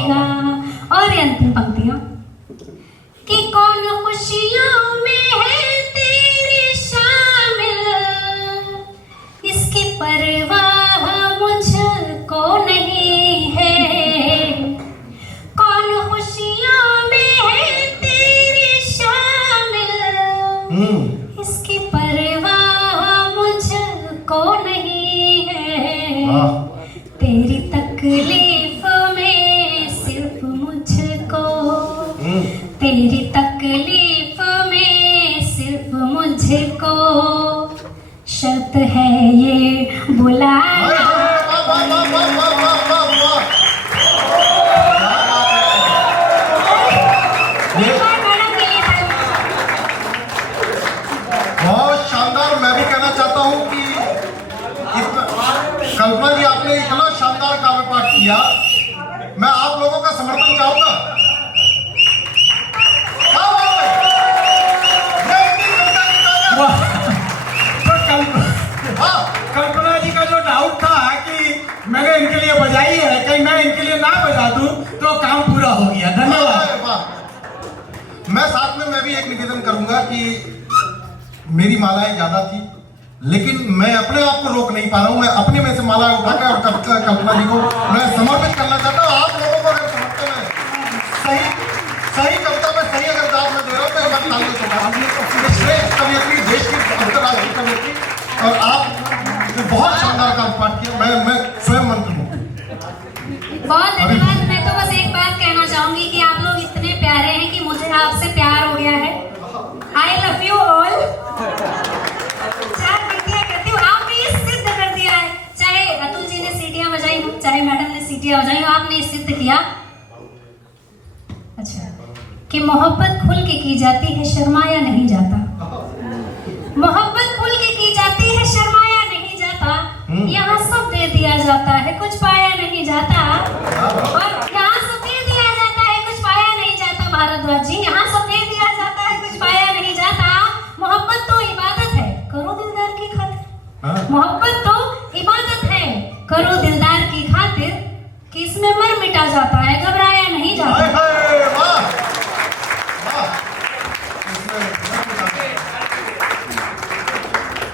मैं भी एक निवेदन करूंगा कि मेरी मालाएं ज्यादा थी, लेकिन मैं अपने आप को रोक नहीं पा रहा हूं। मैं अपने में से मालाएं उठाकर और कल्पना जी को मैं समर्पित करना चाहता हूं। आप लोगों को अगर समझते हैं सही कविता में सही अगर दाद में दे रहा हूं तो मैं तालियों से बधाई। श्रेष्ठ कवियत्री, देश की अंतर्राष्ट्रीय कवियत्री, और आप बहुत शानदार काम पाठ किया। मैं स्वयं मंत्र हूँ। बहुत धन्यवाद। मैं तो बस एक बात कहना चाहूंगी कि आप लोग इतने प्यारे हैं कि मुझे आपसे प्यार हो गया है। I love you all. चार पंक्तियां कहती हूँ, आपने ये सिद्ध कर दिया है। चाहे अतुल जी ने सीटियां बजाई हो, चाहे मैडम ने सीटियां बजाई हो, आपने सिद्ध किया। अच्छा, कि मोहब्बत खुल के की जाती है, शर्माया नहीं जाता। मोहब्बत खुल के की जाती है, शर्माया नहीं जाता। यहाँ सब दे दिया जाता है, कुछ पाया नहीं जाता। और यहाँ सब दे दिया जाता है, कुछ पाया नहीं जाता। भारद्वाज जी, यहाँ सब दे दिया जाता है, कुछ पाया नहीं जाता। मोहब्बत तो इबादत है, करो दिलदार की खातिर। मोहब्बत तो इबादत है, करो दिलदार की खातिर। कि इसमें मर मिटा जाता है, घबराया नहीं जाता।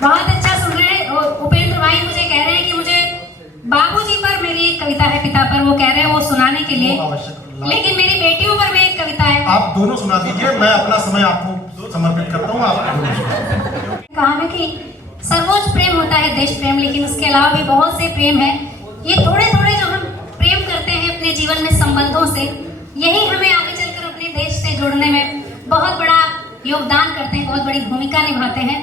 बहुत अच्छा सुन रहे हैं। उपेंद्र भाई मुझे कह रहे हैं कि मुझे बाबूजी पर मेरी एक कविता है, पिता पर, वो कह रहे हैं वो सुनाने के लिए। लेकिन मेरी बेटियों पर भी एक कविता है। आप दोनों सुना दीजिए, मैं अपना समय आपको समर्पित करता हूँ। आप कहा है कि सर्वोच्च प्रेम होता है देश प्रेम, लेकिन उसके अलावा भी बहुत से प्रेम है। ये थोड़े थोड़े जो हम प्रेम करते हैं अपने जीवन में संबंधों से, यही हमें आगे चलकर अपने देश से जुड़ने में बहुत बड़ा योगदान करते हैं, बहुत बड़ी भूमिका निभाते हैं।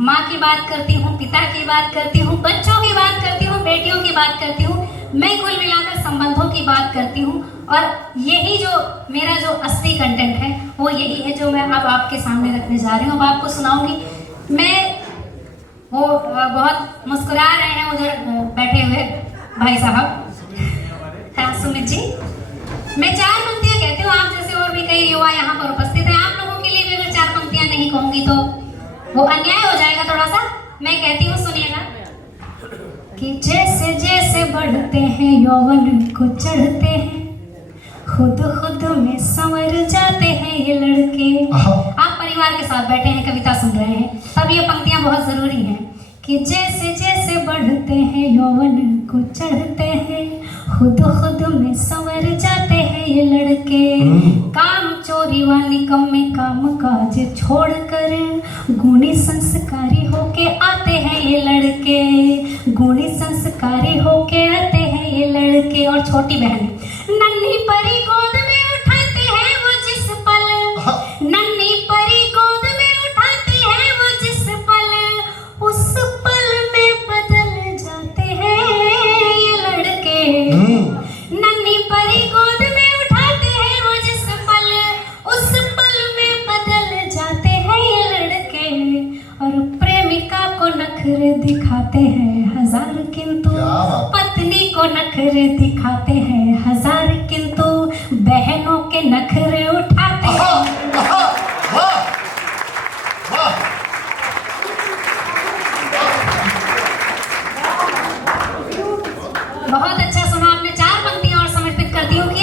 माँ की बात करती हूँ, पिता की बात करती हूँ, बच्चों की बात करती हूँ, बेटियों की बात करती हूँ, मैं कुल मिलाकर संबंधों की बात करती हूँ। और यही जो मेरा जो असली कंटेंट है वो यही है जो मैं अब आपके सामने रखने जा रही हूँ, अब आपको सुनाऊंगी। मैं वो बहुत मुस्कुरा रहे हैं उधर बैठे हुए भाई साहब, हाँ सुमित जी। मैं चार पंक्तियां कहती हूँ, आप जैसे और भी कई युवा यहाँ पर उपस्थित हैं, आप लोगों के लिए भी अगर चार पंक्तियां नहीं कहूंगी तो वो अन्याय हो जाएगा थोड़ा सा। मैं कहती हूँ, सुनिएगा कि जैसे जैसे बढ़ते हैं यौवन को चढ़ते हैं, खुद खुद में संवर जाते हैं ये लड़के। आप परिवार के साथ बैठे हैं, कविता सुन रहे हैं, तब ये पंक्तियां बहुत जरूरी हैं। कि जैसे जैसे बढ़ते हैं यौवन को चढ़ते हैं, खुद खुद में संवर जाते हैं ये लड़के। काम चोरी व निकम्मे काम काज छोड़कर गुणी संस्कारी होके आते हैं ये लड़के। गुणी संस्कारी होके आते हैं ये लड़के। और छोटी बहन नन्ही परी गोद में उठाते हैं वो जिस पल, नन्ही परी गोद में उठाते हैं वो जिस पल, उस पल में बदल जाते हैं ये लड़के। नन्ही परी गोद में उठाते हैं वो जिस पल, उस पल में बदल जाते हैं ये लड़के। और प्रेमिका को नखरे दिखाते हैं हजार, किंतु पत्नी को नखरे दिखाते हैं हजार, किंतु बहनों के नखरे उठाते हैं। बहुत अच्छा सुना आपने। चार पंक्तियां और समर्पित करती हूँ कि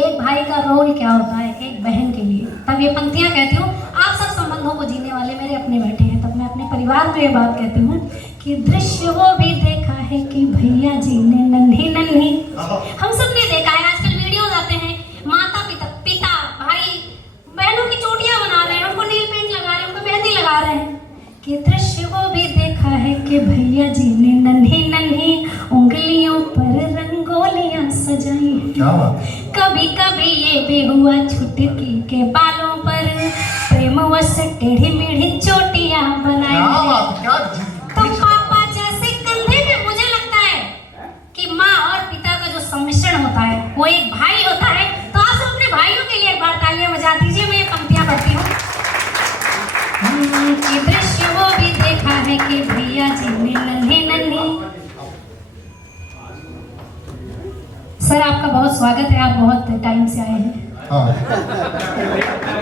एक भाई का रोल क्या होता है एक बहन के लिए। तब ये पंक्तियां कहती हूँ। आप सब संबंधों को जीने वाले मेरे अपने बैठे हैं, तब मैं अपने परिवार में ये बात कहती हूँ कि दृश्य वो भी देखा है कि भैया जी ने नन्ही नन्ही, हम सब ने देखा है, आजकल वीडियोज आते हैं, माता पिता भाई बहनों की चोटियां बना रहे हैं, उनको नील पेंट लगा रहे हैं, उनको मेहंदी लगा रहे हैं। कि दृश्य वो भी देखा है कि भैया जी ने नन्ही नन्ही उंगलियों पर रंगोलियां सजाई। कभी कभी ये भी हुआ छुटकी के बालों पर प्रेमवश टेढ़ी मेढ़ी चोटियां बनाई। तो पापा जैसे कंधे में, मुझे लगता है कि माँ और पिता का जो सम्मिश्रण होता है वो एक भाई होता है। तो आप सब अपने भाइयों के लिए एक बार तालियां बजा दीजिए। मैं ये पंक्तियां पढ़ती हूँ। कि दृश्य वो भी देखा है कि भैया जी ने नन्ही नन्ही। सर आपका बहुत स्वागत है, आप बहुत टाइम से आए हैं।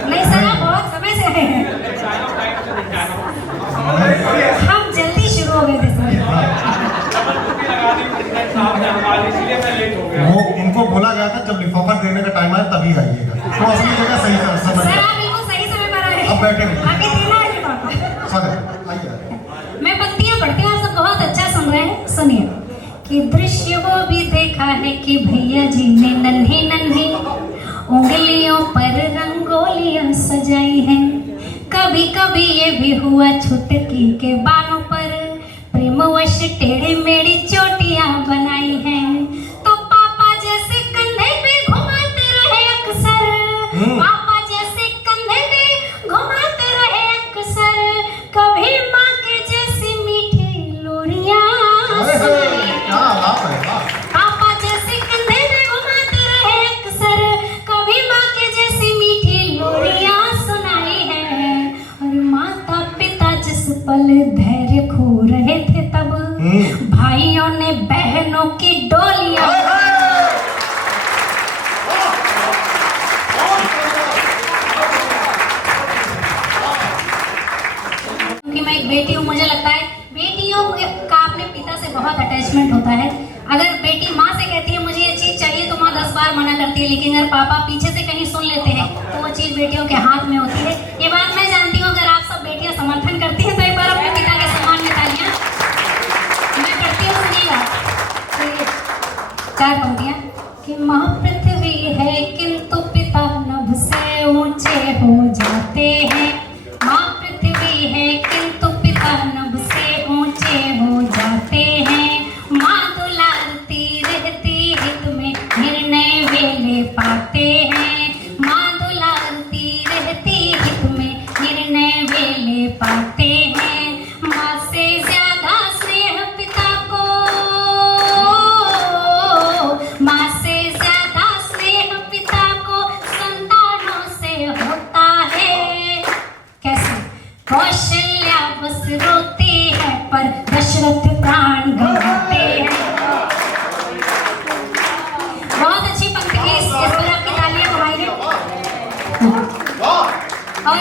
नहीं सर, आप बहुत समय से आए हैं, हम जल्दी शुरू हो गए थे सर। वो उनको बोला गया था जब लिफाफा देने का टाइम आया तभी आइएगा, तो अपनी जगह सही समय। सर आप बिल्कुल बैठे रहिए। आगे देना है पापा। स्वागत, आइए। मैं पंक्तियां पढ़ती हूँ, आप सब बहुत अच्छा सुन रहे हैं, सुनिए। कि दृश्य वो भी देखा है कि भैया जी ने नन्ही नन्ही उंगलियों पर रंगोलियां सजाई हैं। कभी कभी ये भी हुआ छुटकी के बालों पर प्रेमवश टेढ़ी मेढ़ी चोटियां बनाई हैं। तो पापा जैसे कंधे पे घुमाते रहे अक्सर, पापा जैसे कंधे पे घुमाते रहे अक्सर, कभी माँ के जैसी मीठी लोरियां सुनाई। क्या आलाप है, वाह। पापा जैसे कंधे पे घुमाते रहे अक्सर, कभी माँ के जैसी मीठी लोरियां सुनाई है। और माता पिता जिस पल धैर्य खो रहे थे तब भाइयों ने बहनों की डोलियां। क्योंकि मैं एक बेटी हूँ, मुझे लगता है बेटियों का अपने पिता से बहुत अटैचमेंट होता है। अगर बेटी माँ से कहती है मुझे ये चीज चाहिए तो माँ 10 बार मना करती है, लेकिन अगर पापा पीछे से कहीं सुन लेते हैं तो वो चीज बेटियों के हाथ में होती है। ये बात मैं जानती हूँ। अगर आप सब बेटियां समर्थन करती हैं तो एक बार अपने पिता के सम्मान में तालियां। मैं पढ़ती हूँ, सुनिएगा। 4 पंक्तियां। कि माँ पृथ्वी है किंतु पिता नभ से ऊंचे हो जाते हैं। माँ पृथ्वी है किंतु पिता नभ से ऊंचे हो जाते हैं। माँ दुलारती रहती हित में निर्णय वे ले पाते हैं। माँ दुलारती रहती हित में निर्णय वे ले पाते हैं। माँ से ज्यादा स्नेह पिता को, माँ से ज्यादा स्नेह पिता को संतानों से होता है। कैसे? कौशल्या बस रोती है पर दशरथ प्राण गंवाते हैं। बहुत अच्छी पंक्ति है, इस पर आपकी तालियां बजाइए। और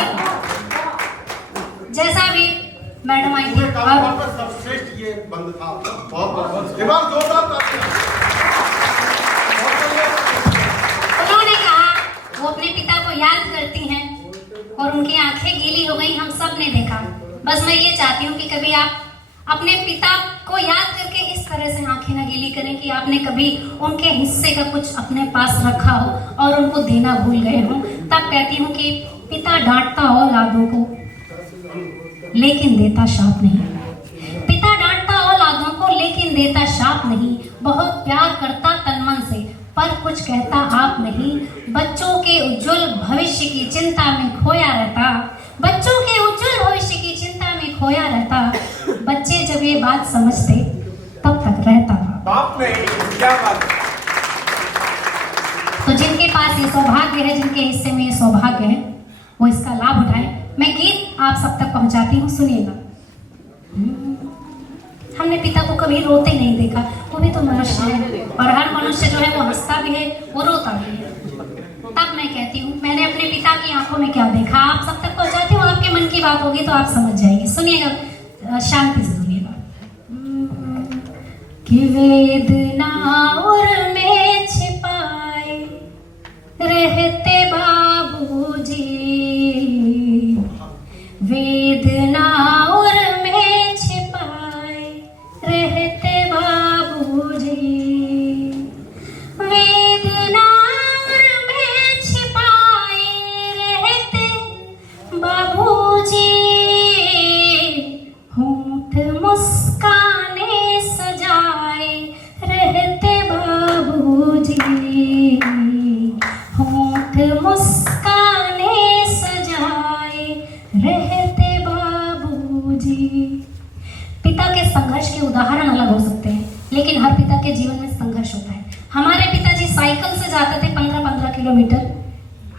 जैसा भी मैडम आई थी और सर्वश्रेष्ठ ये बंद था। बहुत एक बार जोरदार तालियां। उन्होंने कहा वो अपने पिता को याद करती हैं और उनकी आंखें गीली हो गई, हम सब ने देखा। बस मैं ये चाहती हूँ कि कभी आप अपने पिता को याद करके इस तरह से आंखें ना गीली करें कि आपने कभी उनके हिस्से का कुछ अपने पास रखा हो और उनको देना भूल गए हो। तब कहती हूँ कि पिता डांटता औलादों को लेकिन देता शाप नहीं। पिता डांटता औलादों को लेकिन देता शाप नहीं। बहुत प्यार करता तन मन से पर कुछ कहता आप नहीं। बच्चों के उज्जवल भविष्य की चिंता में खोया रहता। बच्चों के उज्जवल भविष्य की चिंता में खोया रहता। बच्चे जब ये बात समझते तब तक रहता था। बाप ने क्या बात है? तो जिनके पास ये सौभाग्य है, जिनके हिस्से में ये सौभाग्य है, वो इसका लाभ उठाएं। मैं गीत आप सब तक पहुंचाती हूँ, सुनिएगा। हमने पिता को कभी रोते नहीं देखा, वो भी तो मनुष्य है और हर मनुष्य जो है वो हंसता भी है, वो रोता भी है। तब मैं कहती हूँ मैंने अपने पिता की आंखों में क्या देखा, आप सब तक पहुंचाती हूँ। आपके मन की बात होगी तो आप समझ जाएंगे। सुनिएगा, शांति से सुनिएगा। कि वेदना और में छिपाए रहते बाबूजी, वेदना और में छिपाए रहते बाबूजी, वेदना और में छिपाए रहते बाबूजी, होंठ मुस्काने सजाए रहते बाबूजी, होंठ मुस्काने सजाए रहते बाबूजी। पिता के संघर्ष के उदाहरण अलग हो सकते हैं, लेकिन हर पिता के जीवन में संघर्ष होता है। हमारे पिताजी साइकिल से जाते थे 15-15 किलोमीटर।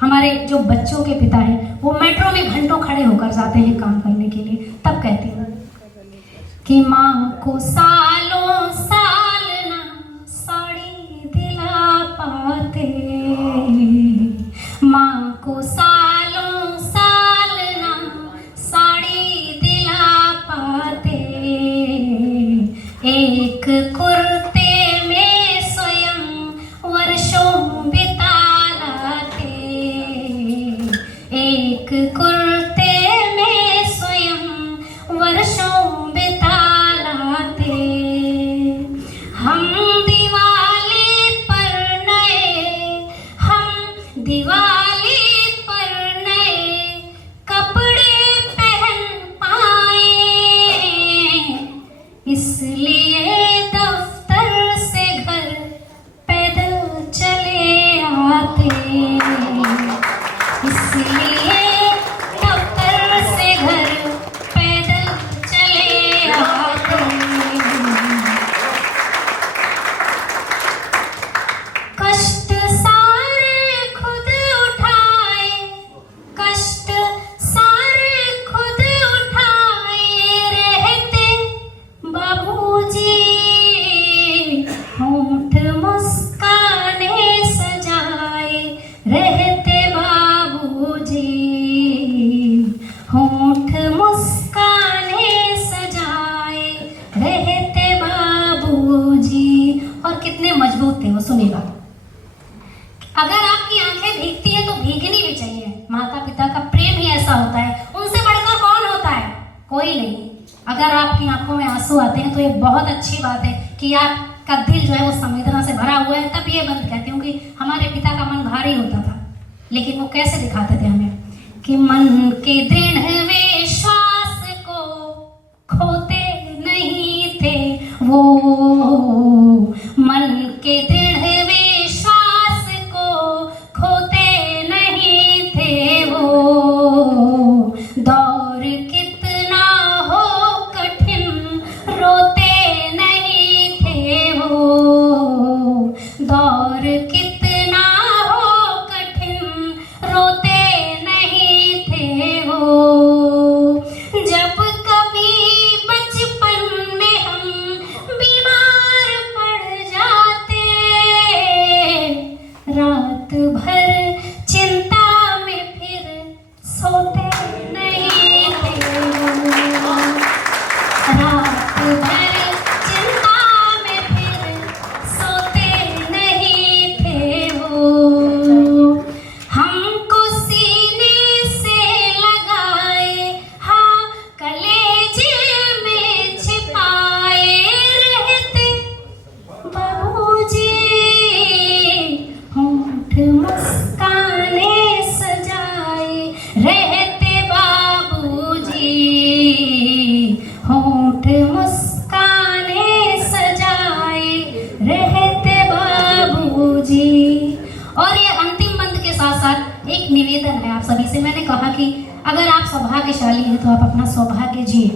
हमारे जो बच्चों के पिता हैं वो मेट्रो में घंटों खड़े होकर जाते हैं काम करने के लिए। तब कहते हैं कि माँ को सालों साल ना साड़ी दिला पाते, माँ को सालों साल ना साड़ी दिला पाते, एक कुर्ते में स्वयं वर्षों बिता लाते, एक कुर्ते अगर आपकी आंखों में आंसू आते हैं तो ये बहुत अच्छी बात है कि आपका दिल जो है वो संवेदना से भरा हुआ है, तब ये बंद कहते हैं। क्योंकि हमारे पिता का मन भारी होता था, लेकिन वो कैसे दिखाते थे हमें कि मन के दृढ़ विश्वास को खोते नहीं थे वो, मन के दृढ़ विश्वास को खोते नहीं थे वो। दौर कितना हो कठिन रोते नहीं थे वो, दौर कितना हो कठिन रोते नहीं थे वो। जब कभी बचपन में हम बीमार पड़ जाते, रात भर चिंता में फिर सोते नहीं थे वो, रात भर चिंता में फिर सोते नहीं थे वो। हमको सीने से लगाए, हाँ कलेजे में छिपाए रहते बाबूजी, होंठ मुस्काने सजाए रहते बाबूजी, होंठ मुस्काने सजाए रहते बाबूजी। और ये अंतिम बंद के साथ साथ एक निवेदन है आप सभी से। मैंने कहा कि अगर आप सौभाग्यशाली हैं तो आप अपना सौभाग्य जिए।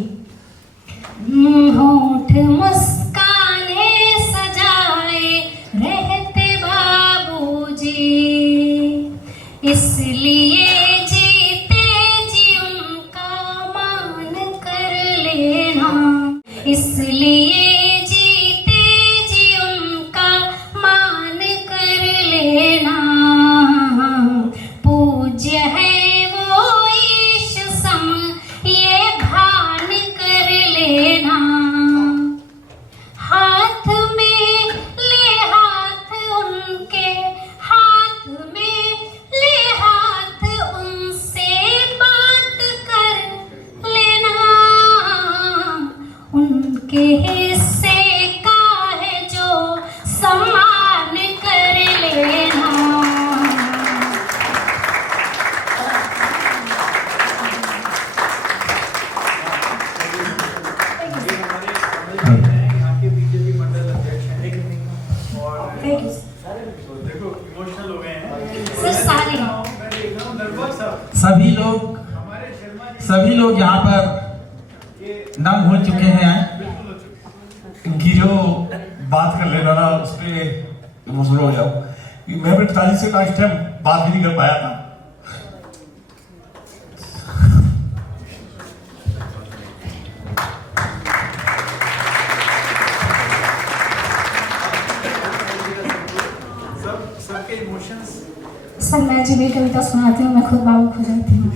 होंठ मुस्काने सजाए रहते बाबूजी, इसलिए जीते जी उनका मान कर लेना, इसलिए जीते जी उनका मान कर लेना। पूज्य है वो ईश सम ये भान कर लेना। हाथ में ले हाथ उनके, हाथ में ले हाथ उनसे बात कर लेना। उनके हिस्से का है जो सम्मान कर लेना। यहाँ के बीजेपी मंडल अध्यक्ष हैं और Thank you. तो देखो इमोशनल हो गए हैं सर सारे मैं देख रहा हूँ लगभग सब सभी लोग हमारे शर्मा जी सभी लोग यहाँ पर ये नम हो चुके हैं। बिल्कुल हो चुके इनकी जो बात कर लेना ना उस पर इमोशनल हो जाऊँ। मैं भी 48 से लास्ट टाइम बात भी नहीं कर पाया था। सबके इमोशंस। सर मैं जब ये कविता सुनाती हूँ मैं खुद भावुक हो जाती हूँ,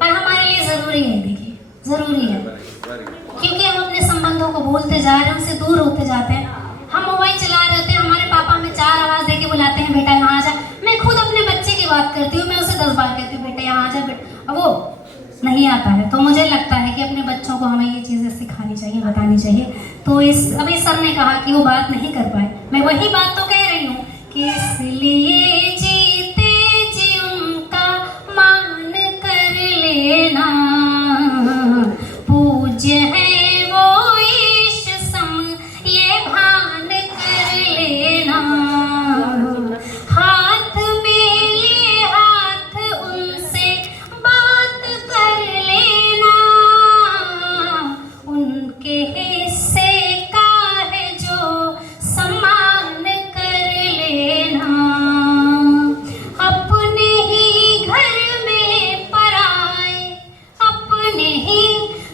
पर हमारे लिए जरूरी है। देखिए जरूरी है क्योंकि हम अपने संबंधों को भूलते जा रहे हैं, उनसे दूर होते जाते हैं। हम मोबाइल चला रहे होते हैं, हमारे पापा हमें 4 आवाज दे के बुलाते हैं, बेटा यहाँ आ जा। मैं खुद अपने बच्चे की बात करती हूँ, मैं उसे 10 बार कहती हूँ बेटा यहाँ आ जा, बेटा। अब वो नहीं आता है, तो मुझे लगता है कि अपने बच्चों को हमें ये चीजें सिखानी चाहिए, बतानी चाहिए। तो अभी सर ने कहा कि वो बात नहीं कर पाए, मैं वही बात तो कह रही हूँ कि इसलिए जीते जी उनका मान कर लेना। पूज्य है वो ईश सम ये भान कर लेना। हाथ में ले हाथ उनसे बात कर लेना। उनके हिस्से का है जो सम्मान कर लेना। अपने ही घर में पराए, अपने ही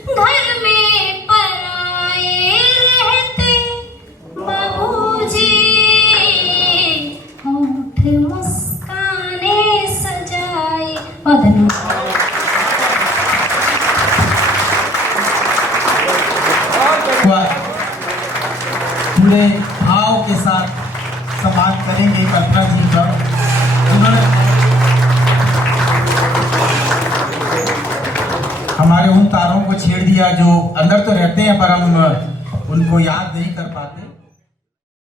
घर में पराए रहते बाबूजी, होंठ मुस्काने सजाए। बहुत धन्यवाद। पूरे भाव के साथ सम्मान करेंगे कल्पना जी का। उन्होंने हमारे उन तारों को छेड़ दिया जो अंदर तो रहते हैं पर हम उनको याद नहीं कर पाते।